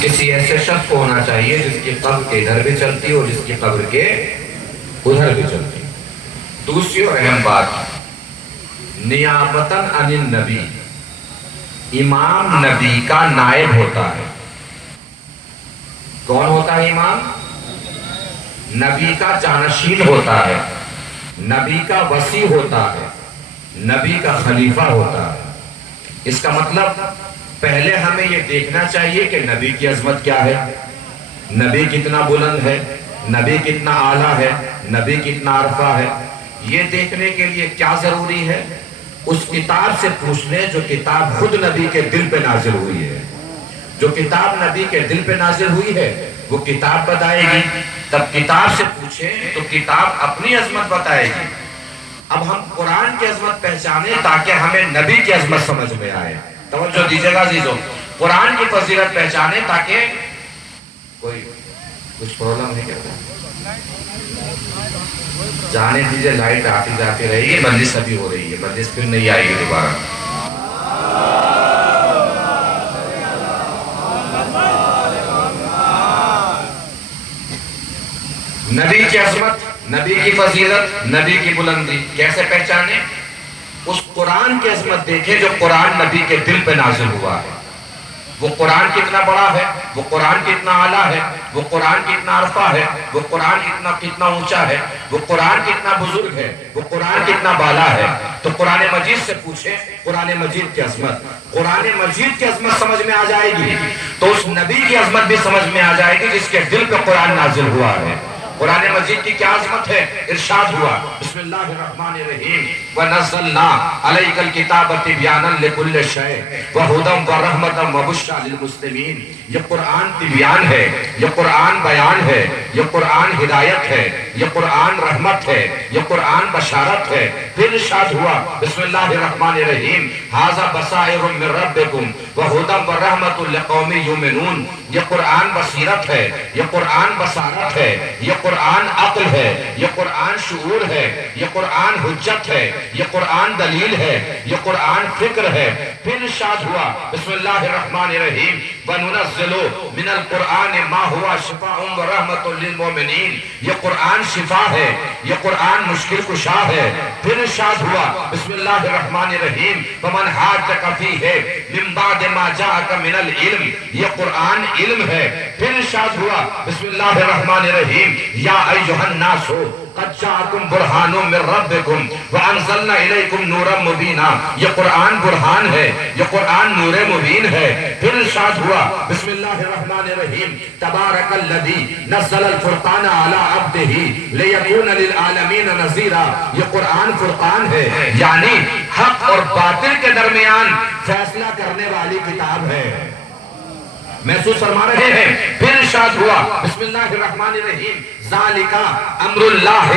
کسی ایسے شخص کو ہونا چاہیے جس کی قبر کے ادھر بھی چلتی اور جس کی قبر کے ادھر بھی چلتی۔ دوسری اور اہم بات، نیابتاً عن النبی، امام نبی کا نائب ہوتا ہے۔ کون ہوتا ہے امام؟ نبی کا جانشین ہوتا ہے، نبی کا وصی ہوتا ہے، نبی کا خلیفہ ہوتا ہے۔ اس کا مطلب پہلے ہمیں یہ دیکھنا چاہیے کہ نبی کی عظمت کیا ہے، نبی کتنا بلند ہے، نبی کتنا اعلیٰ ہے، نبی کتنا عرفہ ہے۔ یہ دیکھنے کے لیے کیا ضروری ہے؟ اس کتاب سے پوچھ لیں جو کتاب خود نبی کے دل پہ نازل ہوئی ہے۔ جو کتاب نبی کے دل پہ نازل ہوئی ہے وہ کتاب بتائے گی، تب کتاب سے پوچھیں تو کتاب اپنی عظمت بتائے گی۔ اب ہم قرآن کی عظمت پہچانیں تاکہ ہمیں نبی کی عظمت سمجھ میں آئے۔ توجہ دیجیے گا عزیزو، قرآن کی فضیلت پہچانیں تاکہ کوئی کچھ پرابلم ہے کیا؟ جانے دیجیے، لائٹ آتی جاتی رہے گی، مجلس ابھی ہو رہی ہے، مجلس پھر نہیں آئے گی دوبارہ۔ نبی کی عظمت، نبی کی فضیلت، نبی کی بلندی کیسے پہچانے؟ اس قرآن کی عظمت دیکھیں جو قرآن نبی کے دل پہ نازل ہوا ہے۔ وہ قرآن کتنا بڑا ہے، وہ قرآن کتنا اعلیٰ ہے، وہ قرآن کتنا عرفہ ہے، وہ قرآن کتنا اونچا ہے، وہ قرآن کتنا بزرگ ہے، وہ قرآن کتنا بالا ہے۔ تو قرآن مجید سے پوچھیں قرآن مجید کی عظمت، قرآن مجید کی عظمت سمجھ میں آ جائے گی تو اس نبی کی عظمت بھی سمجھ میں آ جائے گی جس کے دل پہ قرآن نازل ہوا ہے۔ قرآن مجید کی کیا عظمت ہے؟ ارشاد ہوا بسم اللہ الرحمن الرحیم وَنَزَّلْنَا عَلَيْكَ الْكِتَابَ تِبْيَانًا لِكُلِّ شَيْءٍ وَهُدًى وَرَحْمَةً وَبُشْرَىٰ لِلْمُسْلِمِينَ۔ یہ قرآن تبیان ہے، یہ قرآن بیان ہے، یہ قرآن ہدایت ہے، یہ قرآن رحمت ہے، یہ قرآن بشارت ہے۔ پھر ارشاد ہوا بسم اللہ الرحمن الرحیم هَٰذَا بَصَائِرٌ مِّن رَّبِّكُمْ وَهُدًى وَرَحْمَةٌ لِّقَوْمٍ يُؤْمِنُونَ۔ یہ قرآن بصیرت ہے، یہ قرآن بصارت ہے، یہ قرآن عقل ہے، یہ قرآن شعور ہے، یہ قرآن حجت ہے، یہ قرآن دلیل ہے، یہ قرآن فکر ہے۔ پھر ارشاد ہوا بسم اللہ الرحمن الرحیم وَنُنَزِّلُ مِنَ الْقُرْآنِ مَا هُوَ شِفَاءٌ وَرَحْمَةٌ لِّلْمُؤْمِنِينَ۔ یہ قرآن شفا ہے، یہ قرآن مشکل کشا ہے۔ پھر ارشاد ہوا بسم اللہ الرحمن الرحیم فَمَنْ حَاجَّكَ فِيهِ مِن بَعْدِ مَا جَاءَكَ مِنَ الْعِلْمِ۔ یہ قرآن علم ہے۔ پھر ارشاد ہوا بسم اللہ الرحمن الرحیم یا ایھا الناس قد جاءکم برہان من ربکم وانزلنا الیکم نورا مبینا۔ یہ قرآن برہان ہے، یہ قرآن نور مبین ہے۔ پھر ارشاد ہوا بسم اللہ الرحمن الرحیم تبارک الذی نزل الفرقان علی عبدہ لیکون للعالمین نذیرا۔ یہ قرآن فرقان ہے، یعنی حق اور باطل کے درمیان فیصلہ کرنے والی کتاب ہے۔ محسوس فرما رہے ہیں؟ پھر ارشاد ہوا بسم اللہ الرحمن الرحیم ذالک امر اللہ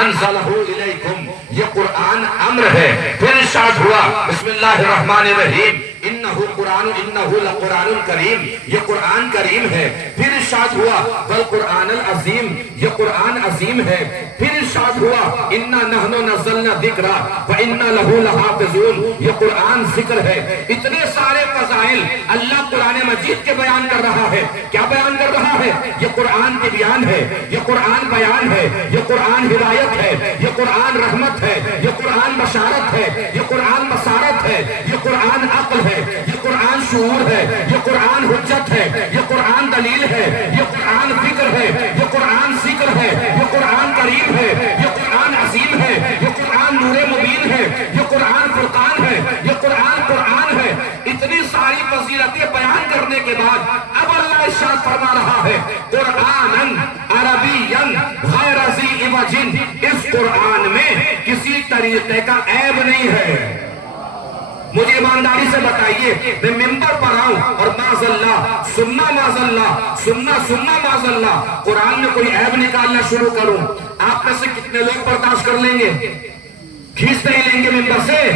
انزلہ الیکم۔ یہ قرآن امر ہے۔ پھر ارشاد ہوا بسم اللہ الرحمن الرحیم انہ لقرآن کریم۔ یہ قرآن کریم ہے۔ پھر ارشاد ہوا والقرآن العظیم۔ یہ قرآن عظیم ہے۔ پھر ارشاد ہوا انا نحن نزلنا الذکر وانا لہ لحافظون۔ یہ قرآن ذکر ہے۔ اتنے سارے فضائل اللہ قرآن مجید کے بیان کر رہا ہے۔ کیا بیان کر رہا ہے؟ یہ قرآن کے بیان ہے، یہ قرآن بیان ہے، یہ قرآن ہدایت ہے، یہ قرآن رحمت ہے، یہ قرآن بشارت ہے، یہ قرآن بصارت ہے، یہ قرآن عقل ہے، یہ قرآن شعور ہے، یہ قرآن حجت ہے، یہ قرآن دلیل ہے، یہ قرآن فکر ہے، یہ قرآن ذکر ہے، یہ قرآن کریم ہے، یہ قرآن عظیم ہے، یہ قرآن نور مبین ہے، یہ قرآن فرقان ہے، یہ قرآن ہے۔ اتنی ساری فضیلتیں بیان کرنے کے بعد اب اللہ ارشاد فرما رہا ہے قرآنً عربیًا غیر ذی عوج۔ اس قرآن میں کسی طریقے کا عیب نہیں ہے۔ مجھے ایمانداری سے بتائیے، میں ممبر پر آؤں اور معاذ اللہ سننا معاذ اللہ سننا معاذ اللہ قرآن میں کوئی عیب نکالنا شروع کروں، آپ میں سے کتنے لوگ برداشت کر لیں گے؟ کھینچ نہیں لیں گے ممبر سے؟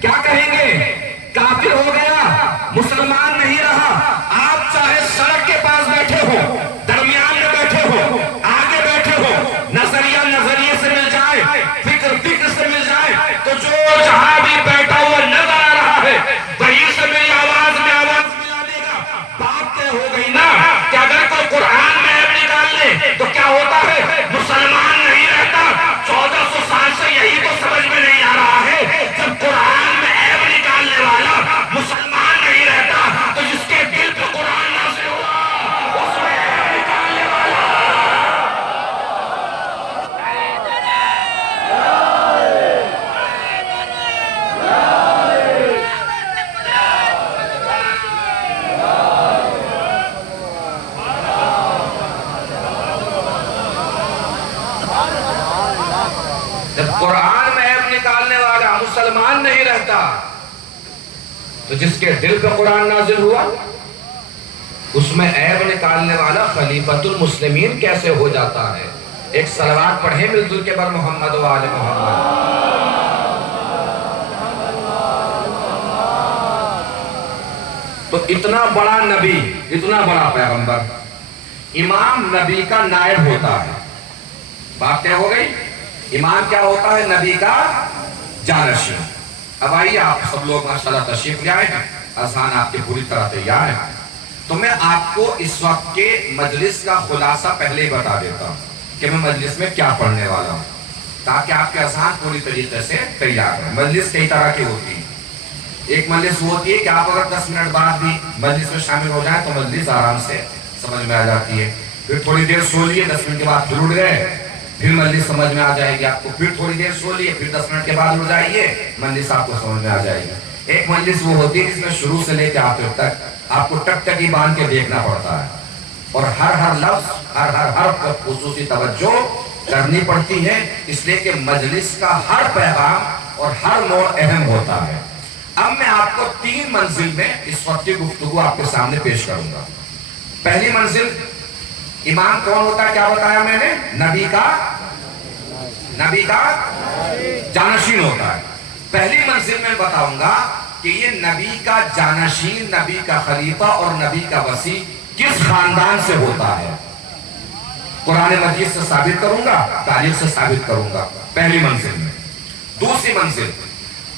کیا کہیں گے؟ کافر ہو گیا، مسلمان نہیں رہا۔ آپ چاہے سڑک کے پاس بیٹھے ہو، درمیان میں بیٹھے ہو، آگے بیٹھے ہو، نظریے سے مل جائے، فکر سے مل جائے، تو جو جہاں بھی بیٹھا ہوا نظر آ رہا ہے وہیں سے میری آواز میں آواز ملا دے گا۔ بات طے ہو گئی نا؟ دیں تو کیا ہوتا ہے؟ مسلمان نہیں رہتا۔ 1400 سال سے یہی تو سمجھ میں نہیں آ رہا ہے، جب قرآن میں عیب نکالنے والا مسلمان نہیں رہتا تو جس کے دل پہ قرآن نازل ہوا اس میں عیب نکالنے والا۔ جب قرآن میں عیب نکالنے والا مسلمان نہیں رہتا تو جس کے دل پہ قرآن نازل ہوا اس میں عیب نکالنے والا خلیفۃ المسلمین کیسے ہو جاتا ہے؟ ایک صلوات پڑھیں مل جل کے بر محمد و آل محمد۔ تو اتنا بڑا نبی، اتنا بڑا پیغمبر، امام نبی کا نائب ہوتا ہے۔ بات کیا ہو گئی؟ امام کیا ہوتا ہے؟ نبی کا جانشین۔ اب آئیے آپ سب لوگ ماشاءاللہ تشریف لے آئے ہیں، اذان آپ کی پوری طرح تیار ہے، تو میں آپ کو اس وقت کے مجلس کا خلاصہ پہلے ہی بتا دیتا ہوں کہ میں مجلس میں کیا پڑھنے والا ہوں، تاکہ آپ کے اذان پوری طریقے سے تیار ہے۔ مجلس کئی طرح کی ہوتی ہے۔ ایک مجلس وہ ہوتی ہے کہ آپ اگر 10 منٹ بعد بھی مجلس میں شامل ہو جائیں تو مجلس آرام سے سمجھ میں آ جاتی ہے۔ پھر تھوڑی دیر سو لیے، 10 منٹ کے بعد پھر اٹھ گئے، پھر مجلس سمجھ میں آ جائے گی آپ کو۔ پھر تھوڑی دیر سو لیے، پھر 10 منٹ کے بعد اٹھ جائیے، مجلس آپ کو سمجھ میں آ جائے گی۔ ایک مجلس وہ ہوتی ہے جس میں شروع سے لے کے آخر تک آپ کو ٹک ٹکی باندھ کے دیکھنا پڑتا ہے، اور ہر لفظ، ہر حرف پر خصوصی توجہ کرنی پڑتی ہے، اس لیے کہ مجلس کا ہر پیغام اور ہر موڑ اہم ہوتا ہے۔ اب میں آپ کو 3 منزل میں اس وقت کی گفتگو آپ کے سامنے پیش کروں گا۔ پہلی منزل، امام کون ہوتا ہے؟ کیا بتایا میں نے؟ نبی کا جانشین ہوتا ہے۔ پہلی منزل میں بتاؤں گا کہ یہ نبی کا جانشین، نبی کا خلیفہ اور نبی کا وصی کس خاندان سے ہوتا ہے۔ قرآن مجید سے ثابت کروں گا، تاریخ سے ثابت کروں گا، پہلی منزل میں۔ دوسری منزل،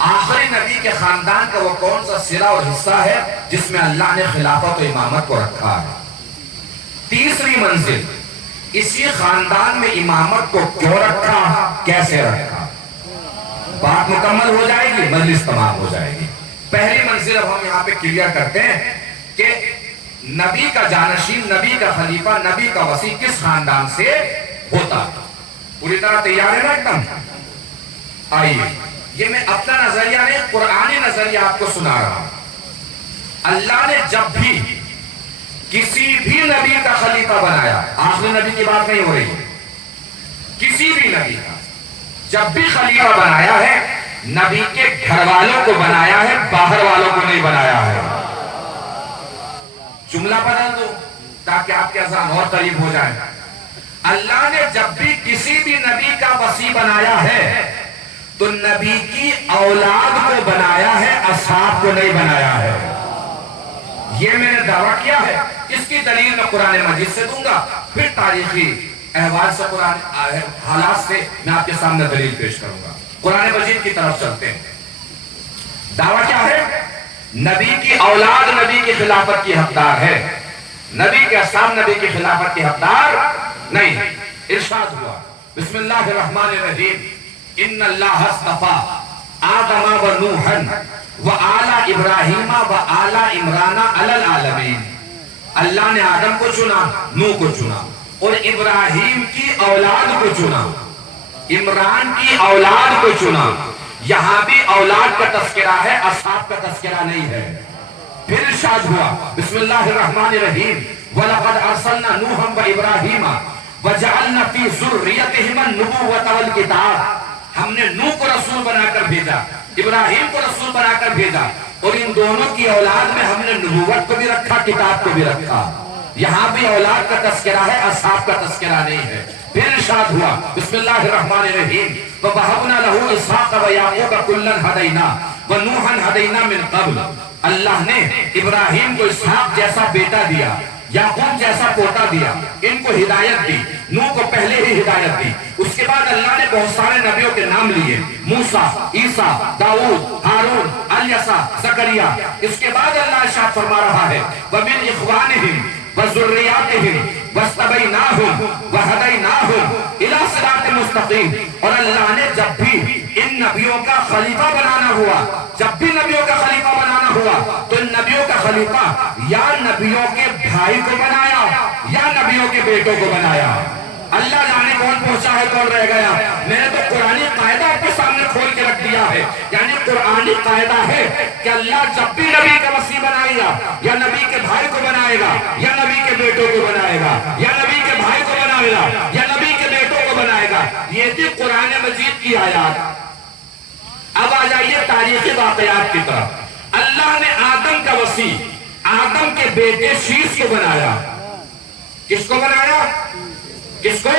آخری نبی کے خاندان کا وہ کون سا سرا اور حصہ ہے جس میں اللہ نے خلافت و امامت کو رکھا ہے۔ تیسری منزل، اسی خاندان میں امامت کو کیوں رکھا، کیسے رکھا۔ بات مکمل ہو جائے گی، مجلس تمام ہو جائے گی۔ پہلی منزل اب ہم یہاں پہ کلیئر کرتے ہیں کہ نبی کا جانشین، نبی کا خلیفہ، نبی کا وصی کس خاندان سے ہوتا ہے۔ پوری طرح تیار ہے نا ایک دم؟ آئیے، یہ میں اپنا نظریہ نہیں، قرآنی نظریہ آپ کو سنا رہا ہوں۔ اللہ نے جب بھی کسی بھی نبی کا خلیفہ بنایا، آخری نبی کی بات نہیں ہو رہی ہے، کسی بھی نبی کا جب بھی خلیفہ بنایا ہے، نبی کے گھر والوں کو بنایا ہے، باہر والوں کو نہیں بنایا ہے۔ جملہ بدل دو تاکہ آپ کے اذان اور قریب ہو جائے۔ اللہ نے جب بھی کسی بھی نبی کا وصی بنایا ہے تو نبی کی اولاد کو بنایا ہے، اصحاب کو نہیں بنایا ہے۔ یہ میں نے دعویٰ کیا ہے، اس کی دلیل میں قرآن مجید سے دوں گا، پھر تاریخی احوال سے، قرآن حالات سے میں آپ کے سامنے دلیل پیش کروں گا۔ قرآن مجید کی طرف چلتے ہیں۔ دعویٰ کیا ہے؟ نبی کی اولاد نبی کی خلافت کی حقدار ہے، نبی کے اصحاب نبی کی خلافت کی حقدار نہیں ہے۔ ارشاد ہوا، بسم اللہ الرحمن الرحیم، ان اللہ اصطفیٰ آدم و نوحا و آل ابراہیم و آل عمران علی العالمین۔ اللہ نے آدم کو چنا، نوح کو چنا، اور ابراہیم کی اولاد کو چنا، عمران کی اولاد کو چنا۔ یہاں بھی اولاد کا تذکرہ ہے، اصحاب کا تذکرہ نہیں ہے۔ پھر ارشاد ہوا، بسم اللہ الرحمن الرحیم، وَلَقَدْ أَرْسَلْنَا نُوحًا وَإِبْرَاهِيمَ وَجَعَلْنَا فِي ذُرِّيَّتِهِمَا النُّبُوَّةَ وَالْكِتَابَ۔ ہم نے نوح کو رسول بنا کر بھیجا، ابراہیم کو رسول بنا کر بھیجا، اور ان دونوں کی اولاد میں ہم نے نبوت کو بھی رکھا، کتاب کو بھی رکھا۔ یہاں بھی اولاد کا تذکرہ ہے، اصحاب کا تذکرہ نہیں ہے۔ پھر ارشاد ہوا، بسم اللہ الرحمن الرحیم، وَوَهَبْنَا لَهُ إِسْحَاقَ وَيَعْقُوبَ كُلًّا هَدَيْنَا وَنُوحًا هَدَيْنَا مِن قَبْلُ۔ اللہ نے ابراہیم کو اسحاق جیسا بیٹا دیا، یعقوب جیسا پوتا دیا، ان کو ہدایت دی، نوح کو پہلے ہی ہدایت دی۔ اس کے بعد اللہ نے بہت سارے نبیوں کے نام لیے، موسیٰ، عیسیٰ، داؤد، ہارون، الیسع، زکریا۔ اس کے بعد اللہ ارشاد فرما رہا ہے، وَمِنْ إِخْوَانِهِمْ وَذُرِّيَّاتِهِمْ وَاسْتَبَيْنَاهُمْ وَهَدَيْنَاهُمْ إِلَىٰ صِرَاطٍ مُسْتَقِيمٍ۔ اور اللہ نے جب بھی ان نبیوں کا خلیفہ بنانا ہوا، جب بھی نبیوں کا خلیفہ بنانا ہوا تو ان نبیوں کا خلیفہ یا نبیوں کے بھائی کو بنایا یا نبیوں کے بیٹوں کو بنایا۔ اللہ جانے کون پہنچا ہے کون رہ گیا۔ میں نے تو قرآنی قاعدہ آپ کے سامنے کھول کے رکھ دیا ہے، یعنی قرآنی قاعدہ ہے کہ اللہ جب بھی نبی کا وصی بنائے گا یا نبی کے بھائی کو بنائے گا یا نبی کے بیٹوں کو بنائے گا یا نبی کے بھائی کو بنائے گا یا نبی کے بیٹوں کو بنائے گا۔ یہ تھی قرآن مجید کی آیات۔ اب آ جائیے تاریخی واقعات کی طرف۔ اللہ نے آدم کا وصی، آدم کے بیٹے شیش کو بنایا۔ کس کو بنایا؟ کس کو؟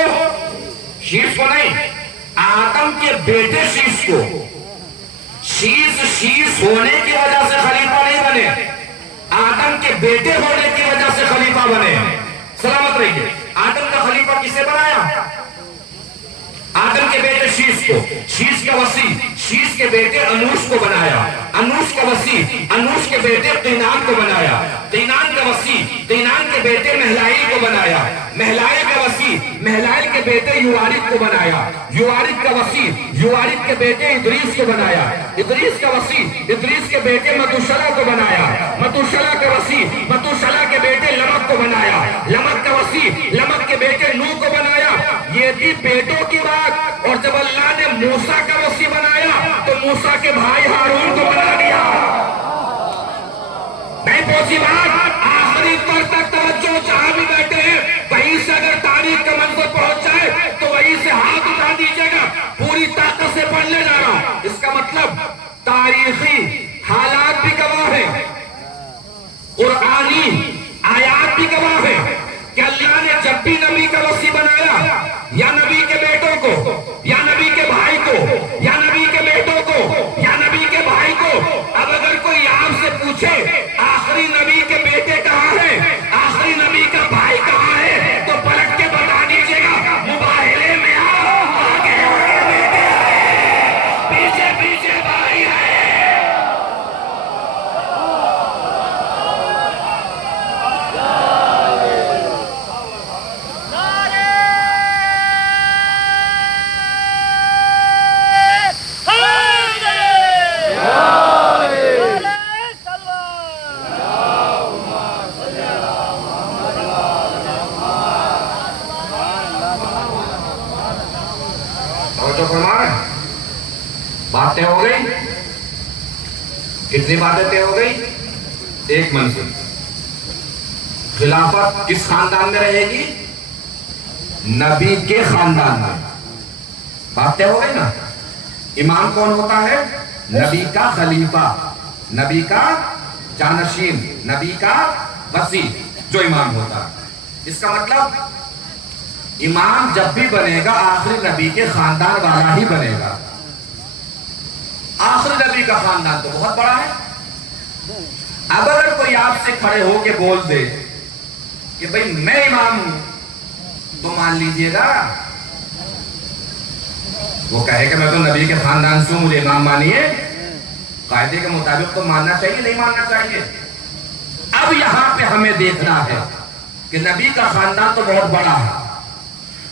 شیش کو نہیں، آدم کے بیٹے شیش کو۔ شیش ہونے کی وجہ سے خلیفہ نہیں بنے، آدم کے بیٹے ہونے کی وجہ سے خلیفہ بنے۔ سلامت رہیے۔ آدم کا خلیفہ کسے بنایا؟ آدم کے بیٹے شیش کو۔ شیش کا وصی شیش کے بیٹے انوش کو بنایا۔ انوش کا وصی انوش کے بیٹے قینان کو بنایا۔ قینان کا وصی قینان کے بیٹے مہلائل کو بنایا۔ مہلائل کا وصی مہلائل کے بیٹے یوارد کو بنایا۔ یوارد کا وصی یوارد کے بیٹے ادریس کو بنایا۔ ادریس کا وصی ادریس کے بیٹے متوشلہ کو بنایا۔ متوشلہ کا وصی متوشلہ کے بیٹے لمک کو بنایا۔ لمک کا وصی لمک کے بیٹے نوح کو بنایا۔ یہ تھی بیٹوں کی بات۔ اور جب اللہ نے موسیٰ کا وصی بنایا تو موسیٰ کے بھائی ہارون کو بنا دیا۔ نہیں پہنچی بات؟ آخری پر تک توجہ، جہاں بھی بیٹھے ہیں وہیں سے اگر تاریخ کا منظر پہنچ جائے تو وہیں سے ہاتھ اٹھا دیجیے گا، پوری طاقت سے پڑھنے جا رہا ہوں۔ اس کا مطلب تاریخی حالات بھی گواہ ہیں، قرآنی آیات بھی گواہ ہیں کہ اللہ نے جب بھی نبی کا وصی بنایا یا نبی کے بیٹوں کو یا نبی کے بھائی کو یا نبی کے بیٹوں کو یا نبی کے بھائی کو۔ اب اگر کوئی آپ سے پوچھے آخری نبی کے بیٹے کہاں ہیں، آخری نبی کا بھائی کہاں ہے، تو پلٹ کے بتا دیجیے گا مباہلے میں آگے بیٹے پیچھے پیچھے بھائی ہے۔ باتیں ہو گئی، کتنی باتیں طے ہو گئی؟ ایک منزل۔ خلافت کس خاندان میں رہے گی؟ نبی کے خاندان میں۔ باتیں ہو گئی نا؟ امام کون ہوتا ہے؟ نبی کا خلیفہ، نبی کا جانشین، نبی کا وصی جو امام ہوتا ہے۔ اس کا مطلب امام جب بھی بنے گا آخری نبی کے خاندان والا ہی بنے گا۔ آخری نبی کا خاندان تو بہت بڑا ہے۔ اب اگر کوئی آپ سے کھڑے ہو کے بول دے کہ بھئی میں امام ہوں تو مان لیجئے گا؟ وہ کہے کہ میں تو نبی کے خاندان سے ہوں، مجھے امام مانیے۔ قاعدے کے مطابق تو ماننا چاہیے، نہیں ماننا چاہیے۔ اب یہاں پہ ہمیں دیکھنا ہے کہ نبی کا خاندان تو بہت بڑا ہے،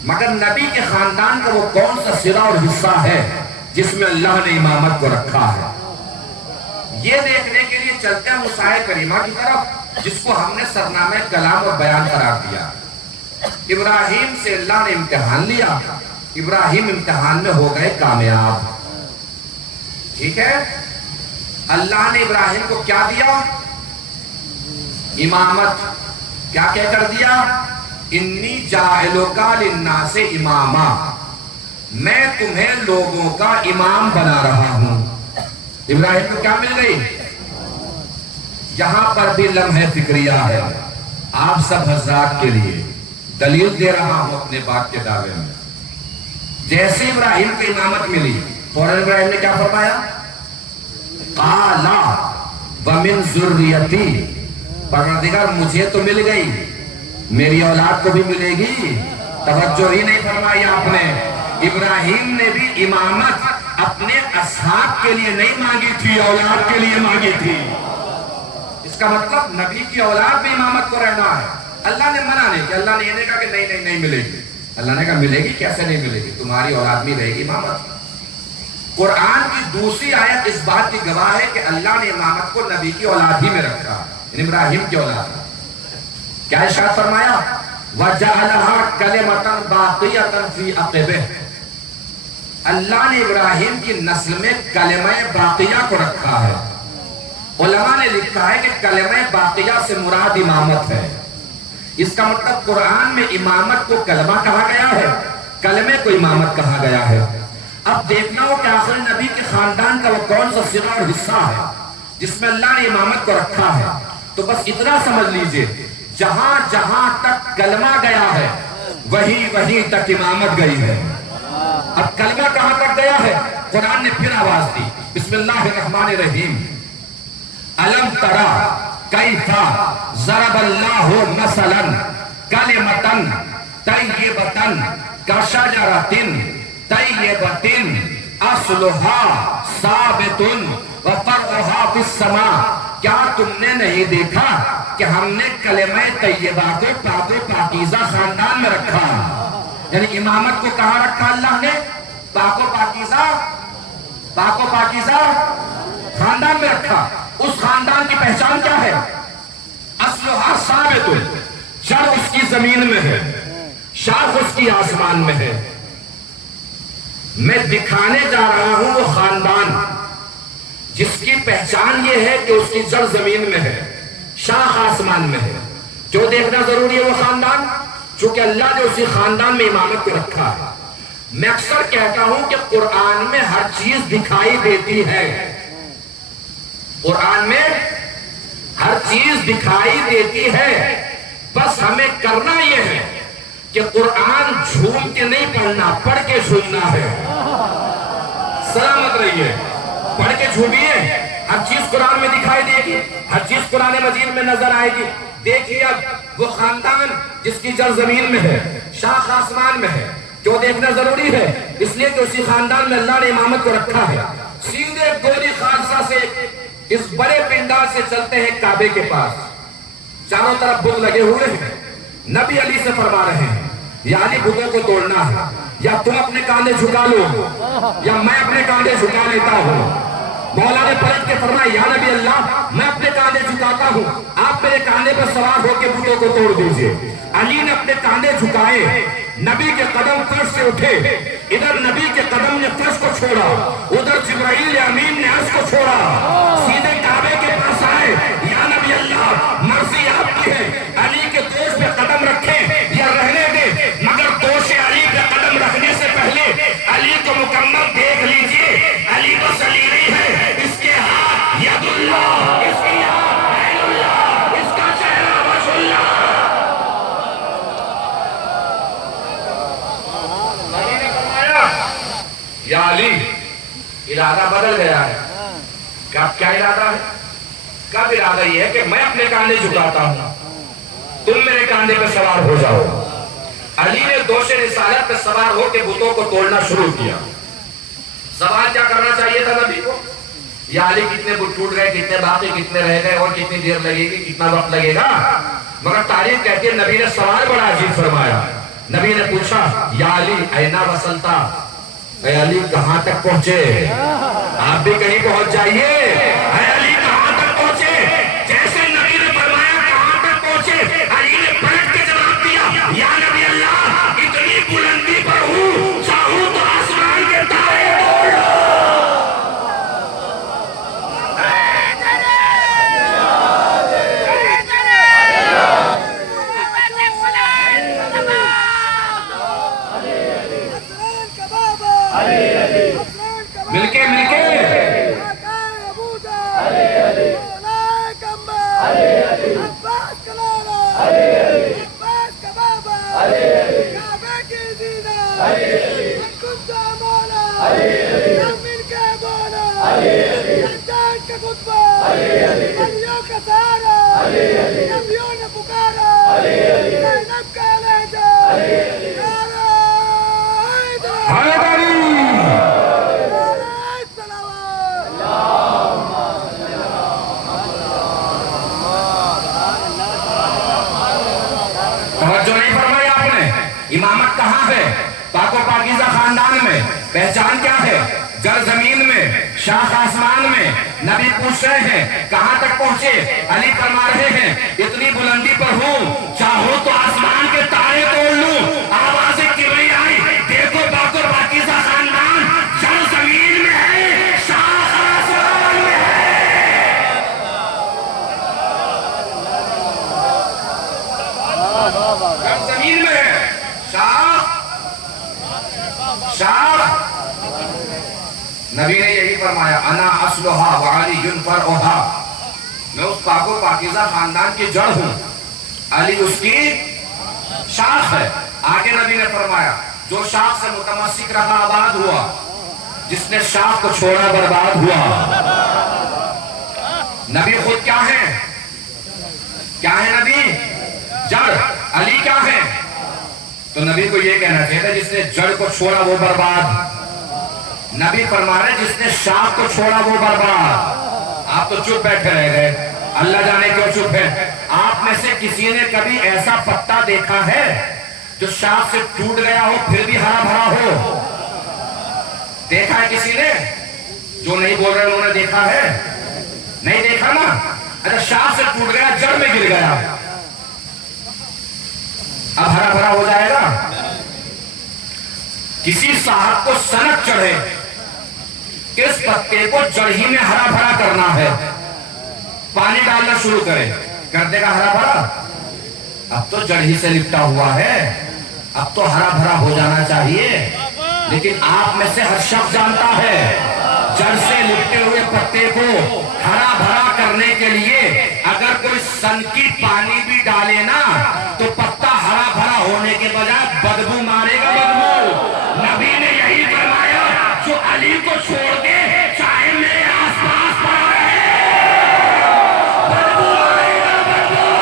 مگر نبی کے خاندان کا وہ کون سا سرا اور حصہ ہے جس میں اللہ نے امامت کو رکھا ہے۔ یہ دیکھنے کے لیے چلتے ہیں موسیٰ کریمہ کی طرف، جس کو ہم نے سرنامہ کلام اور بیان قرار دیا۔ ابراہیم سے اللہ نے امتحان لیا، ابراہیم امتحان میں ہو گئے کامیاب۔ ٹھیک ہے، اللہ نے ابراہیم کو کیا دیا؟ امامت۔ کیا کہہ کر دیا؟ انی جاعلک للناس اماما، میں تمہیں لوگوں کا امام بنا رہا ہوں۔ ابراہیم کو کیا مل گئی؟ یہاں پر بھی لمحہ فکریہ ہے آپ سب حضرات کے لیے، دلیل دے رہا ہوں اپنے بات کے دعوے میں۔ جیسے ابراہیم کو امامت ملی، فوراً ابراہیم نے کیا فرمایا؟ قالا ومن ذریتی، پروردگار مجھے تو مل گئی، میری اولاد کو بھی ملے گی۔ توجہ ہی نہیں فرمائی آپ نے۔ ابراہیم نے بھی امامت اپنے اصحاب کے لیے نہیں مانگی تھی، اولاد کے لیے مانگی تھی۔ اس کا مطلب نبی کی اولاد بھی امامت کو رہنا ہے۔ اللہ نے منع نہیں کہ اللہ نے یہ نہیں کہا کہ نہیں ملے گی. اللہ نے کہا ملے گی. کیسے نہیں ملے گی؟ تمہاری اولاد بھی رہے گی امامت. قرآن کی دوسری آیت اس بات کی گواہ ہے کہ اللہ نے امامت کو نبی کی اولاد ہی میں رکھا، یعنی ابراہیم کی اولاد. کیا ارشاد فرمایا؟ وَجَعَلَهَا كَلِمَةً بَاقِيَةً فِي عَقِبِهِ. اللہ نے ابراہیم کی نسل میں کلمہ باقیہ کو رکھا ہے. علماء نے لکھا ہے کہ کلمہ باقیہ سے مراد امامت ہے. اس کا مطلب قرآن میں امامت کو کلمہ کہا گیا ہے، کلمے کو امامت کہا گیا ہے. اب دیکھنا ہو کہ آخر نبی کے خاندان کا وہ کون سا صغہ اور حصہ ہے جس میں اللہ نے امامت کو رکھا ہے. تو بس اتنا سمجھ لیجئے، جہاں جہاں تک کلمہ گیا ہے وہیں تک امامت گئی ہے. اب کلمہ کہاں تک گیا ہے؟ قرآن نے پھر آواز دی. بسم اللہ الرحمن الرحیم. الم ترى کیف ضرب اللہ مثلا کلمۃ طیبۃ کشجرۃ طیبۃ اصلها ثابت وفرعها فی السماء. کیا تم نے نہیں دیکھا کہ ہم نے کلمہ طیبہ کو پاک و پاکیزہ خاندان میں رکھا؟ یعنی امامت کو کہاں رکھا اللہ نے؟ پاک و پاکیزہ خاندان میں رکھا. اس خاندان کی پہچان کیا ہے؟ اصلها ثابت، جڑ اس کی زمین میں ہے، شاخ اس کی آسمان میں ہے. میں دکھانے جا رہا ہوں وہ خاندان جس کی پہچان یہ ہے کہ اس کی جڑ زمین میں ہے، شاخ آسمان میں ہے. جو دیکھنا ضروری ہے وہ خاندان، چونکہ اللہ نے اسی خاندان میں امامت کو رکھا ہے. میں اکثر کہتا ہوں کہ قرآن میں ہر چیز دکھائی دیتی ہے. قرآن میں ہر چیز دکھائی دیتی ہے، بس ہمیں کرنا یہ ہے کہ قرآن جھوم کے نہیں پڑھنا، پڑھ کے سننا ہے. سلامت رہیے. پڑھ کے جھومیے، ہر چیز قرآن میں دکھائی دے گی، ہر چیز قرآن مجید میں نظر آئے گی. دیکھیے اب وہ خاندان جس کی جڑ زمین میں ہے، شاخ آسمان میں ہے، جو دیکھنا ضروری ہے اس لیے کہ اسی خاندان میں اللہ نے امامت کو رکھا ہے. سیدھے گوری خالصہ سے اس بڑے پنڈال سے چلتے ہیں کعبے کے پاس. چاروں طرف بت لگے ہوئے ہیں. نبی علی سے فرما رہے ہیں یا علی بتوں کو توڑنا ہے، یا تم اپنے کاندھے جھکا لو یا میں اپنے کاندھے جھکا لیتا ہوں. مولا نے پلٹ کے فرمایا یا نبی اللہ میں اپنے کاندھے جھکاتا ہوں، آپ میرے کاندھے پر سوار ہو کے بتوں کو توڑ دیجئے. علی نے اپنے کاندھے جھکائے، نبی کے قدم فرش سے اٹھے. ادھر نبی کے قدم نے فرش کو چھوڑا، ادھر جبرائیل امین نے عرش کو چھوڑا. سیدھے کعبے کے پاس آئے. یا نبی اللہ مرضی آپ کی ہے، علی کے دوش پہ قدم رکھیں یا رہنے دیں، مگر دوش علی پہ قدم رکھنے سے پہلے علی کو مکمل دیکھ لیجئے. علی بس علی نہیں ہے، اس کے ہاتھ ید اللہ، اس کی ہاتھ عین اللہ، اس کا چہرہ وجہ اللہ. یا علی ارادہ بدل گیا ہے. کیا ارادہ ہے؟ کب ارادہ یہ ہے کہ میں اپنے کاندھے جھکاتا ہوں، تم میرے کاندھے پہ سوار ہو جاؤ. علی نے دوش رسالت پہ سوار ہو کے بتوں کو توڑنا شروع کیا. سوال کیا کرنا چاہیے تھا نبی کو؟ یا علی کتنے بت ٹوٹ گئے، کتنے باقی، کتنے رہ گئے، اور کتنی دیر لگے گی، کتنا وقت لگے گا؟ مگر تاریخ کہتی ہے نبی نے سوال بڑا عجیب فرمایا. نبی نے پوچھا یا علی اینا وصلتا، اے علی کہاں تک پہنچے؟ آپ بھی کہیں پہنچ جائیے. اے علی کہاں تک پہنچے؟ جیسے نبی نے فرمایا کہاں تک پہنچے، علی نے پلٹ کے جواب دیا یا نبی اللہ اتنی بلندی پر ہوں، چاہوں تو آسمان کے تارے توڑ لو. ملکے امامت کہاں ہے؟ پاک و پاکیزہ خاندان میں. پہچان کیا ہے؟ جڑ زمین میں، شاخ آسمان میں. نبی پوچھ رہے ہیں کہاں تک پہنچے؟ علی فرما رہے ہیں اتنی بلندی پر ہوں چاہو تو آسمان کے تارے توڑ لوں. آواز کبریائی دیکھو پاک و پاکیزہ خاندان جڑ زمین میں ہے، شاخ آسمان میں ہے. جڑ زمین میں ہے، شاخ نبی نے یہی فرمایا انا اصلھا وعلی فرعھا. میں اس پاک و پاکیزہ خاندان کی جڑ ہوں، علی اس کی شاخ ہے. آگے نبی نے فرمایا جو شاخ سے متمسک رہا آباد ہوا، جس نے شاخ کو چھوڑا برباد ہوا. نبی خود کیا ہے؟ کیا ہے نبی؟ جڑ. علی کیا ہے؟ تو نبی کو یہ کہنا چاہیے تھا جس نے جڑ کو چھوڑا وہ برباد. نبی فرما رہے جس نے شاخ کو چھوڑا وہ برباد. آپ تو چپ بیٹھے رہ گئے، اللہ جانے کیوں چپ ہے. آپ میں سے کسی نے کبھی ایسا پتا دیکھا ہے جو شاخ سے ٹوٹ گیا ہو پھر بھی ہرا بھرا ہو؟ دیکھا ہے کسی نے؟ جو نہیں بول رہے انہوں نے دیکھا ہے؟ نہیں دیکھا نا. اچھا شاخ سے ٹوٹ گیا، جڑ میں گر گیا، اب ہرا بھرا ہو جائے گا؟ کسی صاحب کو سنک چڑھے اس پتے کو جڑ ہی میں ہرا بھرا کرنا ہے، پانی ڈالنا شروع کرے، کر دے گا ہرا بھرا؟ اب تو جڑ ہی سے لپٹا ہوا ہے، اب تو ہرا بھرا ہو جانا چاہیے. لیکن آپ میں سے ہر شخص جانتا ہے جڑ سے لپٹے ہوئے پتے کو ہرا بھرا کرنے کے لیے اگر کوئی سنکی پانی بھی ڈالے نا تو پتا ہرا بھرا ہونے کے بجائے بدبو مارے گا، بدبو. نبی نے یہی فرمایا جو علی کو چھوڑ کے چاہے میرے آس پاس پڑا رہے بدبو آئے گا، بدبو.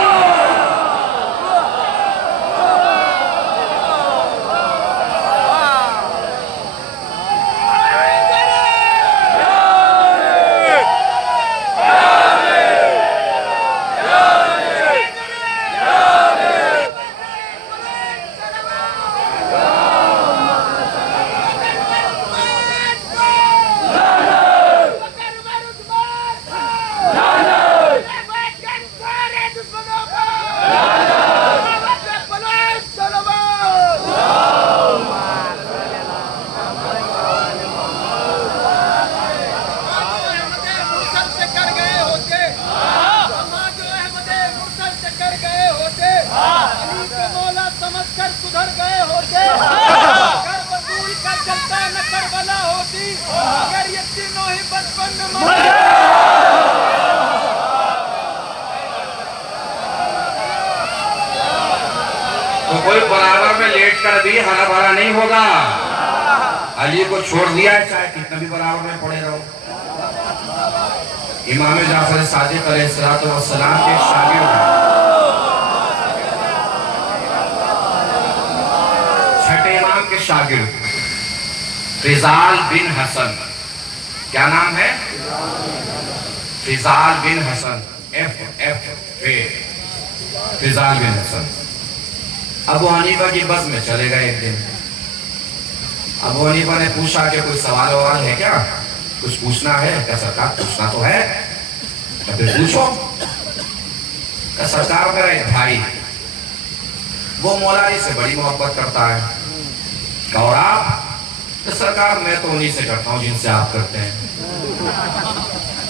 تو کوئی برابر میں لیٹ کر بھی ہرا بھرا نہیں ہوگا. علی کو چھوڑ دیا ہے چاہے کتنا بھی برابر میں پڑے رہو. امام جعفر صادق علیہ السلام کے شاگرد ہیں، چھٹے امام کے شاگرد فضال بن حسن. کیا نام ہے؟ فضال بن حسن. فضال بن حسن ابو حنیفہ کی بس میں چلے گئے. ایک دن ابو حنیفہ نے پوچھا کہ کوئی سوال ووال ہے کیا؟ کچھ پوچھنا ہے؟ کہ سرکار پوچھنا تو ہے. پھر پوچھو. کہ سرکار میرا ایک بھائی وہ مولا علی سے بڑی محبت کرتا ہے. کہ اور آپ؟ کہ سرکار میں تو انہی سے کرتا ہوں جن سے آپ کرتے ہیں.